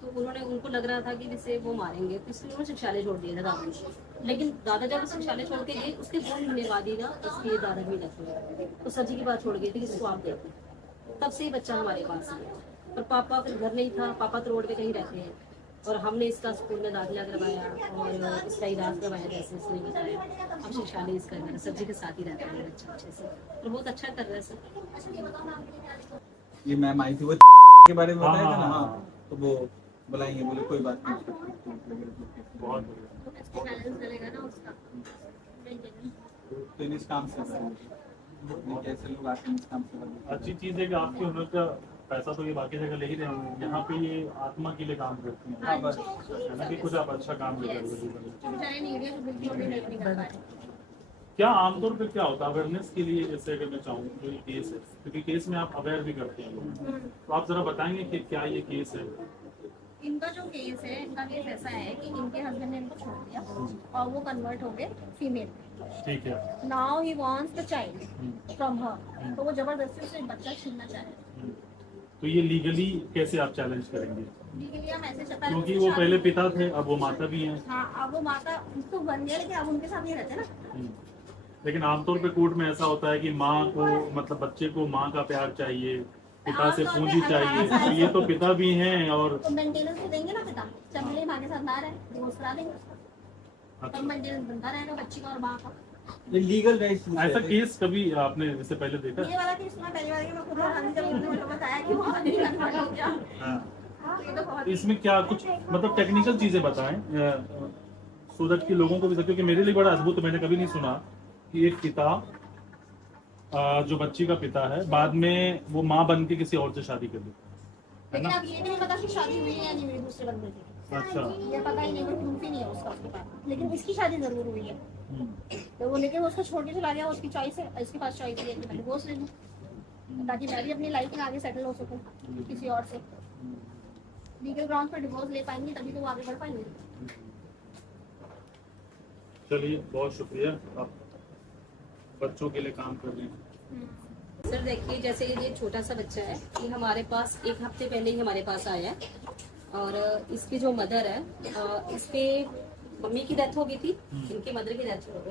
तो उनको लग रहा था कि जैसे वो मारेंगे, तो इसलिए उन्होंने शिक्षालय छोड़ दिया था दादा ने। लेकिन दादा जब शिक्षालय छोड़ के गए उसके 2 महीने बाद ही ना उसके दादा की डेथ हो गई, तो सजी की बात छोड़ गई थी कि इसको आप देखो। तब से ही बच्चा हमारे पास है, और पापा फिर घर नहीं था, पापा तो रोड पे कहीं रहते हैं, और हमने इसका स्कूल में दाखिला करवाया और इसका इलाज करवाया, जैसे इसने बताया। अब शिक्षालय इसका है, सब्जी के साथ ही रहता है बच्चा अच्छे से, और बहुत अच्छा कर रहा है सर। ये मैम आई थी वो के बारे में बताया था ना, हाँ, तो वो बुलाएंगे, बोले कोई बात नहीं। बहुत बढ़िया। तो इस काम से कैसे लोग आते हैं इस काम से। अच्छी चीज़ है कि आपके हुनर का पैसा तो ये बाकी जगह ले ही रहे होंगे, यहाँ पे ये आत्मा के लिए काम करती हैं, हाँ बस है ना, कि कुछ आप अच्छा काम भी करोगे जीवन में। क्या आमतौर पे क्या होता है अवेयरनेस के लिए, जैसे अगर मैं चाहूँ जो ये केस है, क्योंकि केस में आप अवेयर भी करते हैं लोगों, तो आप जरा बताएंगे कि क्या ये केस है। इनका जो केस है, इनका केस ऐसा है कि इनके हस्बैंड ने इनको छोड़ दिया और वो कन्वर्ट हो गए फीमेल। ठीक है। Now he wants the child from her, तो वो जबरदस्ती से बच्चा छीनना चाह रहे हैं। तो ये लीगली कैसे आप चैलेंज करेंगे, लीगली हम ऐसे क्योंकि वो पहले पिता थे, अब वो माता भी हैं। हाँ, अब वो माता तो बन गया, लेकिन अब उनके साथ नहीं रहते ना। लेकिन आमतौर पे कोर्ट में ऐसा होता है कि माँ को, मतलब बच्चे को माँ का प्यार चाहिए, पिता से पूंजी चाहिए, तो ये तो पिता भी हैं और तो मेंटेनेंस तो देंगे ना पिता, जब मिले माँ के साथ ना रहे डिवोर्स करा देंगे, तब मेंटेनेंस बनता रहेगा बच्ची का और माँ का। Legal rights. ऐसा केस कभी आपने इससे पहले देखा? ये वाला केस मैं पहली बार मैं खुद जब उन्होंने बताया कि वो आदमी कन्वर्ट हो गया। हाँ। तो ये तो बहुत इसमें क्या कुछ मतलब टेक्निकल चीजें बताएं सो दैट कि लोगों को भी, क्योंकि मेरे लिए बड़ा अद्भुत, मैंने कभी नहीं सुना कि एक पिता जो बच्ची का पिता है बाद में वो माँ बन के किसी और से शादी कर ली, है लेकिन ना। अब ये भी नहीं पता कि शादी हुई है या नहीं हुई दूसरे बंदे से। अच्छा। ये पता ही नहीं, कोई प्रूफ ही नहीं है उसका उसके पास, लेकिन इसकी शादी जरूर हुई है। तो वो लेकिन वो उसको छोड़ के चला गया, उसकी चॉइस है, इसके पास चॉइस है कि मैं डिवोर्स ले लूं, ताकि मैं भी अपनी लाइफ में आगे सेटल हो सकूं किसी और से। लीगल ग्राउंड पर डिवोर्स ले पाएंगे तभी तो वो आगे बढ़ पाएंगे। चलिए, बहुत शुक्रिया, आप बच्चों के लिए काम कर रहे हैं। सर देखिए, जैसे ये छोटा सा बच्चा है, ये हमारे पास 1 हफ्ते पहले ही हमारे पास आया है, और इसकी जो मदर है, इसके मम्मी की डेथ हो गई थी, इनके मदर की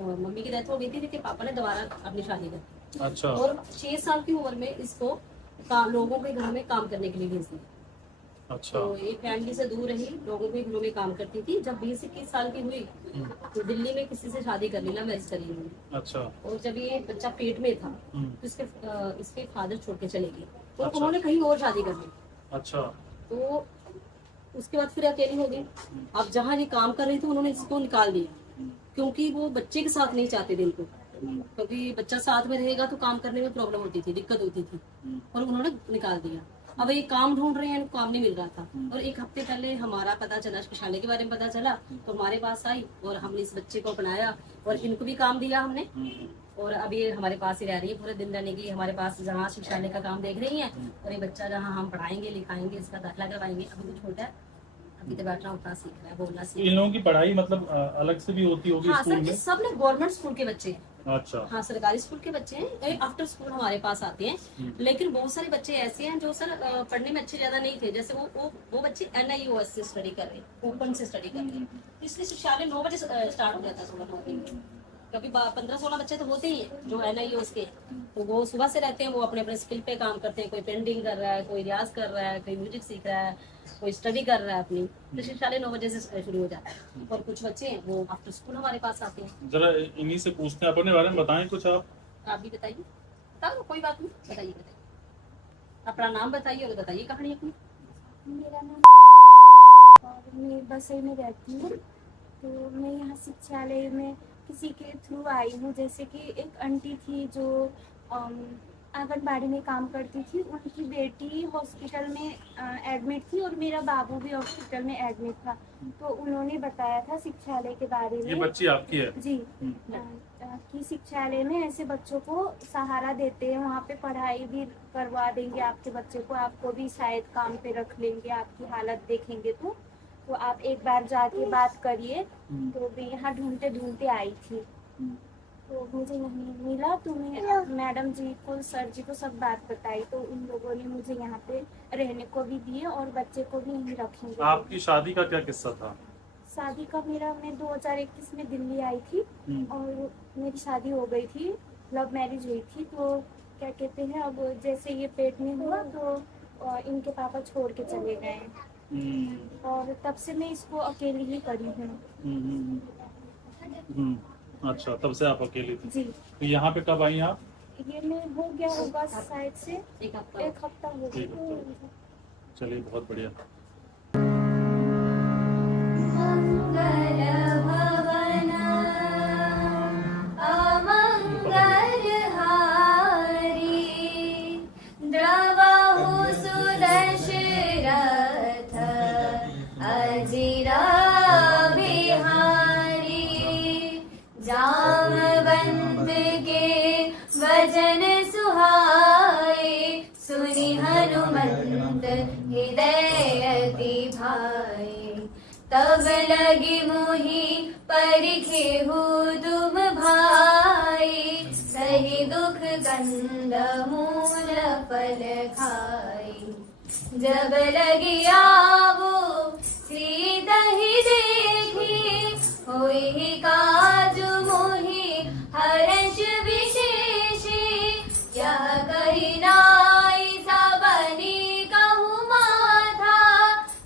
मम्मी की डेथ हो गई थी, लेकिन पापा ने दोबारा अपनी शादी कर दी। अच्छा। और 6 साल की उम्र में इसको लोगों के घर में काम करने के लिए भेज दिया। अच्छा। तो ये फैमिली से दूर रही, लोगों के घरों में काम करती थी। जब 20-21 साल की हुई तो दिल्ली में किसी से शादी कर ली, लव मैरिज करी इन्होंने। अच्छा। और जब ये बच्चा पेट में था तो इसके फादर छोड़ के चले गए, और अच्छा। उन्होंने कहीं और शादी कर ली। अच्छा। तो उसके बाद फिर अकेली हो गई। अब जहाँ ये काम कर रही थी उन्होंने इसको निकाल दिया, क्योंकि वो बच्चे के साथ नहीं चाहते थे इनको, क्योंकि बच्चा साथ में रहेगा तो काम करने में प्रॉब्लम होती थी, दिक्कत होती थी, और उन्होंने निकाल दिया। अब ये काम ढूंढ रहे हैं, इनको काम नहीं मिल रहा था, और 1 हफ्ते पहले हमारा पता चला, शिक्षालय के बारे में पता चला, तो हमारे पास आई और हमने इस बच्चे को अपनाया और इनको भी काम दिया हमने, और अब ये हमारे पास ही रह रही है पूरे दिन, रहने की हमारे पास, जहाँ शिक्षालय का काम देख रही है, और ये बच्चा जहाँ हम पढ़ाएंगे लिखाएंगे, इसका दाखिला करवाएंगे। अभी तो छोटा है, अभी तो बैठना उठना सीख रहा है, बोलना सीख रहा है। इन लोगों की पढ़ाई मतलब अलग से भी होती होगी हाँ स्कूल सर, में? सब ना गवर्नमेंट स्कूल के बच्चे हैं। अच्छा। हाँ, सरकारी स्कूल के बच्चे हैं, आफ्टर स्कूल हमारे पास आते हैं। लेकिन बहुत सारे बच्चे ऐसे हैं जो सर पढ़ने में अच्छे ज्यादा नहीं थे, जैसे वो बच्चे NIOS से स्टडी कर रहे हैं, ओपन से स्टडी कर रहे हैं, इसलिए शिक्षालय 9 बजे स्टार्ट हो जाता है सुबह 9 बजे, क्योंकि 15-16 बच्चे तो होते ही हैं जो NIOS के, तो वो सुबह से रहते हैं, वो अपने अपने स्किल पे काम करते हैं, कोई पेंटिंग कर रहा है, कोई रियाज कर रहा है, कोई म्यूजिक सीख रहा है, कोई स्टडी कर रहा है अपनी। तो शिक्षालय 9 बजे से शुरू हो जाता है, और कुछ बच्चे हैं वो आफ्टर स्कूल हमारे पास आते हैं। जरा इन्हीं से पूछते हैं, अपने बारे में बताएं कुछ आप भी बताइए। बताओ, कोई बात नहीं, बताइए अपना नाम बताइए और बताइए कहानी अपनी। मेरा नाम और मैं बसई में रहती हूँ। तो मैं यहाँ शिक्षालय में किसी के थ्रू आई हूँ। जैसे कि एक आंटी थी जो आंगनबाड़ी में काम करती थी, उनकी बेटी हॉस्पिटल में एडमिट थी और मेरा बाबू भी हॉस्पिटल में एडमिट था। तो उन्होंने बताया था शिक्षालय के बारे में। ये बच्ची आपकी है? जी, कि शिक्षालय में ऐसे बच्चों को सहारा देते हैं, वहाँ पे पढ़ाई भी करवा देंगे आपके बच्चे को, आपको भी शायद काम पे रख लेंगे, आपकी हालत देखेंगे तो आप एक बार जाके बात करिए। तो मैं यहाँ ढूंढते ढूंढते आई थी, तो मुझे नहीं मिला। तो मैं मैडम जी को, सर जी को सब बात बताई, तो उन लोगों ने मुझे यहाँ पे रहने को भी दिए और बच्चे को भी यहीं रखेंगे। आपकी शादी का क्या किस्सा था? शादी का मैं 2021 में दिल्ली आई थी और मेरी शादी हो गई थी, लव मैरिज हुई थी। तो क्या कहते हैं, अब जैसे ये पेट में हुआ तो इनके पापा छोड़ के चले गए और तब से मैं इसको अकेली ही करी हूँ। अच्छा, तब से आप अकेली थी? जी। तो यहाँ पे कब आई आप? ये मैं हो गया होगा शायद से एक हफ्ता हो गया। चलिए, बहुत बढ़िया। भजन सुहाए सुनि हनुमंत हृदय अति भाए। तब लगी मोहि परिखे हो तुम भाई, सही दुख कंद मूल फल खाए। जब लगी आवो सीता ही देखी, होई काजु मोहि हर्ष विशेषी। यह कही नाई सबनी कहूँ माथा,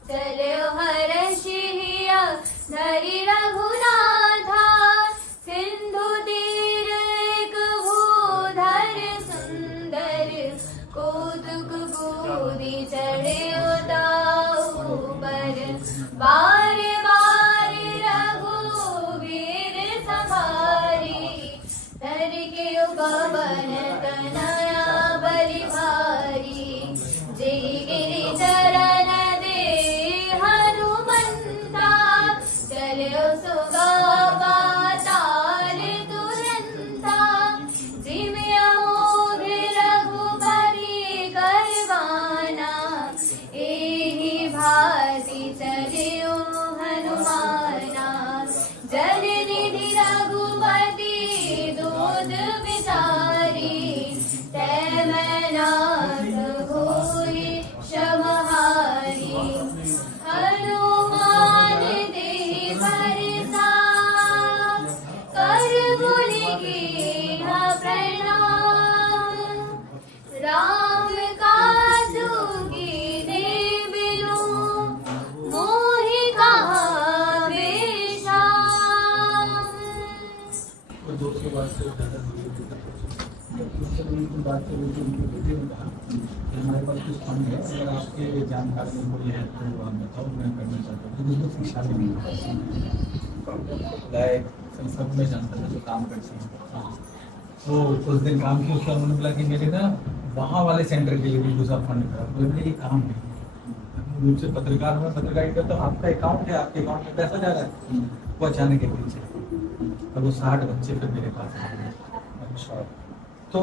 चलो हर्षिया धरि रघुनाथा। सिंधु तीर एक भूधर सुंदर, कौतुक कूदी चढ़े उताऊ पर। बार बार रघुवीर सवारी, धर के पवन तनया बलि भारी। जय गिरि चरण दे हनुमंता, चलो सुगा पाताल तुरंता। जिम अमोघ रघुपति करवाना, एहि भांति चलियो हनुमाना। जननिधि रघुपति दूध बिचारी, तै मैं नाथ होई क्षमहारी। हनुमान देहि बरसा, कर बोले कीन्हा प्रणाम। राम काजू कीन्हे बिनु, मोहि कहाँ विश्राम। हमारे पास कुछ फंड है, अगर आपके जानकार में कोई है तो आप बताओ, मैं करना चाहता हूँ। मुझे शिक्षा में संस्कृत में जानता था जो काम करते हैं, तो उस दिन काम किया, उसका उन्होंने बोला कि मेरे ना वहाँ वाले सेंटर के लिए भी दूसरा फंड करा। तो मेरे ये काम नहीं रूप से पत्रकार में पत्रकारिता करता हूँ। आपका अकाउंट है, आपके अकाउंट में पैसा जा रहा है, वो अचानक के पीछे। और वो 60 बच्चे फिर मेरे पास आए। अच्छा, तो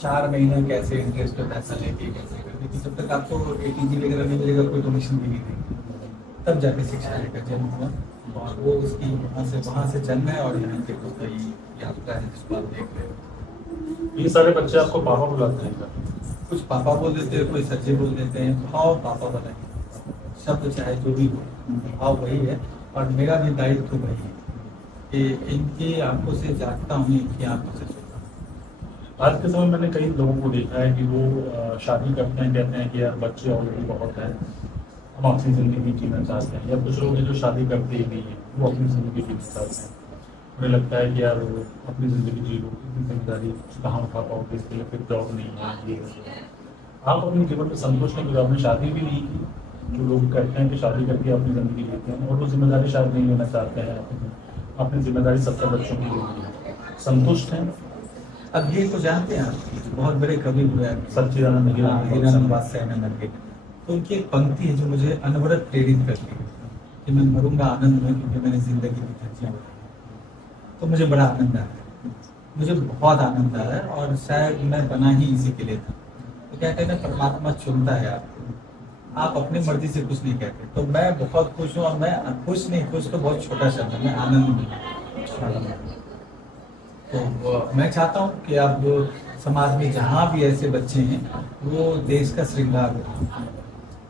4 महीना कैसे इंटरेस्ट पे पैसा लेके कैसे करके, कि जब तक आपको ATG वगैरह नहीं मिलेगा, कोई डोनेशन भी नहीं देगी, तब जाके शिक्षालय का जन्म हुआ। और वो उसकी वहाँ से जन्म है और यहाँ के उसका ये यात्रा है जिसको आप देख रहे हो। ये सारे बच्चे आपको पापा बुलाते हैं क्या? कुछ पापा बोल देते हैं, कोई सच्चे बोल देते हैं। भाव पापा वाला है, शब्द चाहे जो भी हो, भाव वही है। और मेरा भी दायित्व वही है कि इनकी आंखों से जागता हूँ, इनकी आंखों से सोता हूँ। आज के समय मैंने कई लोगों को देखा है कि वो शादी करते हैं, कहते हैं कि यार बच्चे ऑलरेडी बहुत हैं, हम अपनी ज़िंदगी जीना चाहते हैं। या कुछ लोग हैं जो शादी करते ही नहीं है, वो अपनी ज़िंदगी जीना चाहते हैं। उन्हें लगता है कि यार वो अपनी ज़िंदगी जी लो, इतनी जिम्मेदारी कहाँ उठा पाओगे, इसके लिए फिर जॉब नहीं है, ये आप अपने जीवन में संतुष्ट हैं क्योंकि आपने शादी भी नहीं की। जो लोग कहते हैं कि शादी करके अपनी ज़िंदगी जीते हैं और वो जिम्मेदारी शायद नहीं लेना चाहते हैं, अपनी जिम्मेदारी 70 बच्चों की होगी, संतुष्ट हैं? अब ये तो जानते हैं आप, बहुत बड़े कवि हुए हैं सच्चिदानंद हीरानंद वात्स्यायन के, तो उनकी एक पंक्ति है जो मुझे अनवरत प्रेरित करती है कि मैं मरूंगा आनंद में क्योंकि मैंने जिंदगी की धज्जियां उठाई। तो मुझे बड़ा आनंद आया, मुझे बहुत आनंद आया और शायद मैं बना ही इसी के लिए था। तो क्या कहते हैं, परमात्मा चुनता है आपको, आप अपनी मर्जी से कुछ नहीं कहते। तो मैं बहुत खुश हूँ, और मैं खुश नहीं, खुश तो बहुत छोटा शब्द है, मैं आनंद में। तो मैं चाहता हूँ कि आप समाज में जहाँ भी ऐसे बच्चे हैं वो देश का श्रृंगार हो,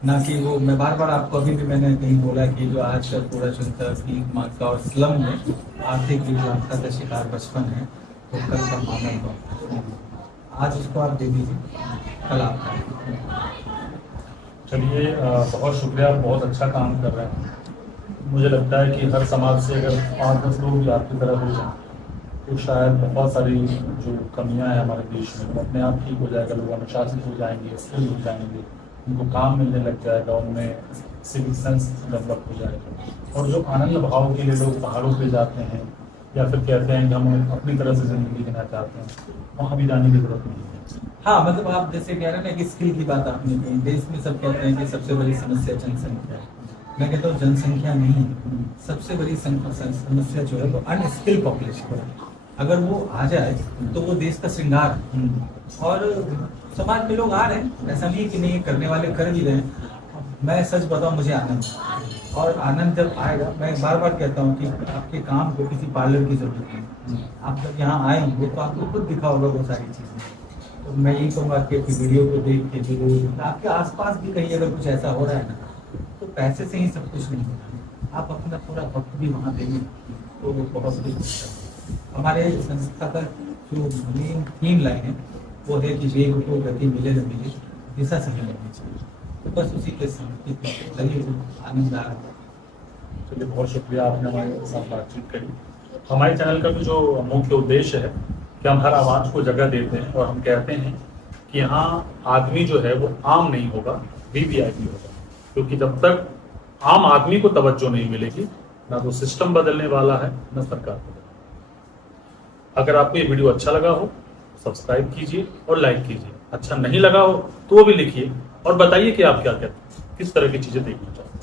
ना कि वो, मैं बार बार आपको अभी भी मैंने कहीं बोला कि जो आज का पूरा चुनता भीख मांगता और स्लम में आर्थिक विकलांगता का शिकार बचपन है, तो कल का मानव हो, आज उसको आप दे दीजिए, कल आपका है। चलिए, बहुत शुक्रिया, बहुत अच्छा काम कर रहे हैं। मुझे लगता है कि हर समाज से अगर 5-10 लोग भी आपकी तरह हो जाए तो शायद बहुत सारी जो कमियां हैं हमारे देश में, वो अपने आप ठीक हो जाएगा। लोग अनुशासित हो जाएंगे, स्किल हो जाएंगे, उनको काम मिलने लग जाएगा, उनमें सिविक सेंस डेवलप हो जाएगा। और जो आनंद भाव के लिए लोग पहाड़ों पे जाते हैं या फिर कहते हैं कि हम अपनी तरह से ज़िंदगी जीना चाहते हैं, वहाँ भी जाने की जरूरत नहीं है। हाँ, मतलब आप जैसे कह रहे हैं ना कि स्किल की बात आपने कही, देश में सब कहते हैं कि सबसे बड़ी समस्या जनसंख्या है। मैं कहता हूँ जनसंख्या नहीं है, सबसे बड़ी समस्या जो है वो अनस्किल पॉपुलेशन है। अगर वो आ जाए तो वो देश का श्रृंगार है। और समाज में लोग आ रहे हैं, ऐसा नहीं कि नहीं, करने वाले कर भी रहे हैं। मैं सच बताऊं, मुझे आनंद, और आनंद जब आएगा, मैं बार बार कहता हूं कि आपके काम को किसी पार्लर की जरूरत नहीं। आप जब यहाँ आए होंगे तो आपको खुद दिखा होगा वो सारी चीज़ें। तो मैं यही कहूँगा कि वीडियो को देख के जो आपके आसपास भी कहीं अगर कुछ ऐसा हो रहा है ना, तो पैसे से ही सब कुछ नहीं होता, आप अपना पूरा वक्त भी वहाँ देंगे तो बहुत कुछ होता है। हमारे संस्था का जो मेन थीम लाइन है वो है कि वेग को गति मिले न मिले, दिशा सही लगनी चाहिए। तो बस उसी के चलिए, आनंद आ रहा है। चलिए, बहुत शुक्रिया, आपने हमारे साथ बातचीत करी। हमारे चैनल का भी जो मुख्य उद्देश्य है कि हम हर आवाज़ को जगह देते हैं और हम कहते हैं कि यहाँ आदमी जो है वो आम नहीं होगा, वीवीआईपी होगा। क्योंकि जब तक आम आदमी को तवज्जो नहीं मिलेगी, ना तो सिस्टम बदलने वाला है, ना सरकार बदलने। अगर आपको ये वीडियो अच्छा लगा हो, सब्सक्राइब कीजिए और लाइक कीजिए। अच्छा नहीं लगा हो तो वो भी लिखिए और बताइए कि आप क्या कहते हैं, किस तरह की चीज़ें देखना चाहते हैं।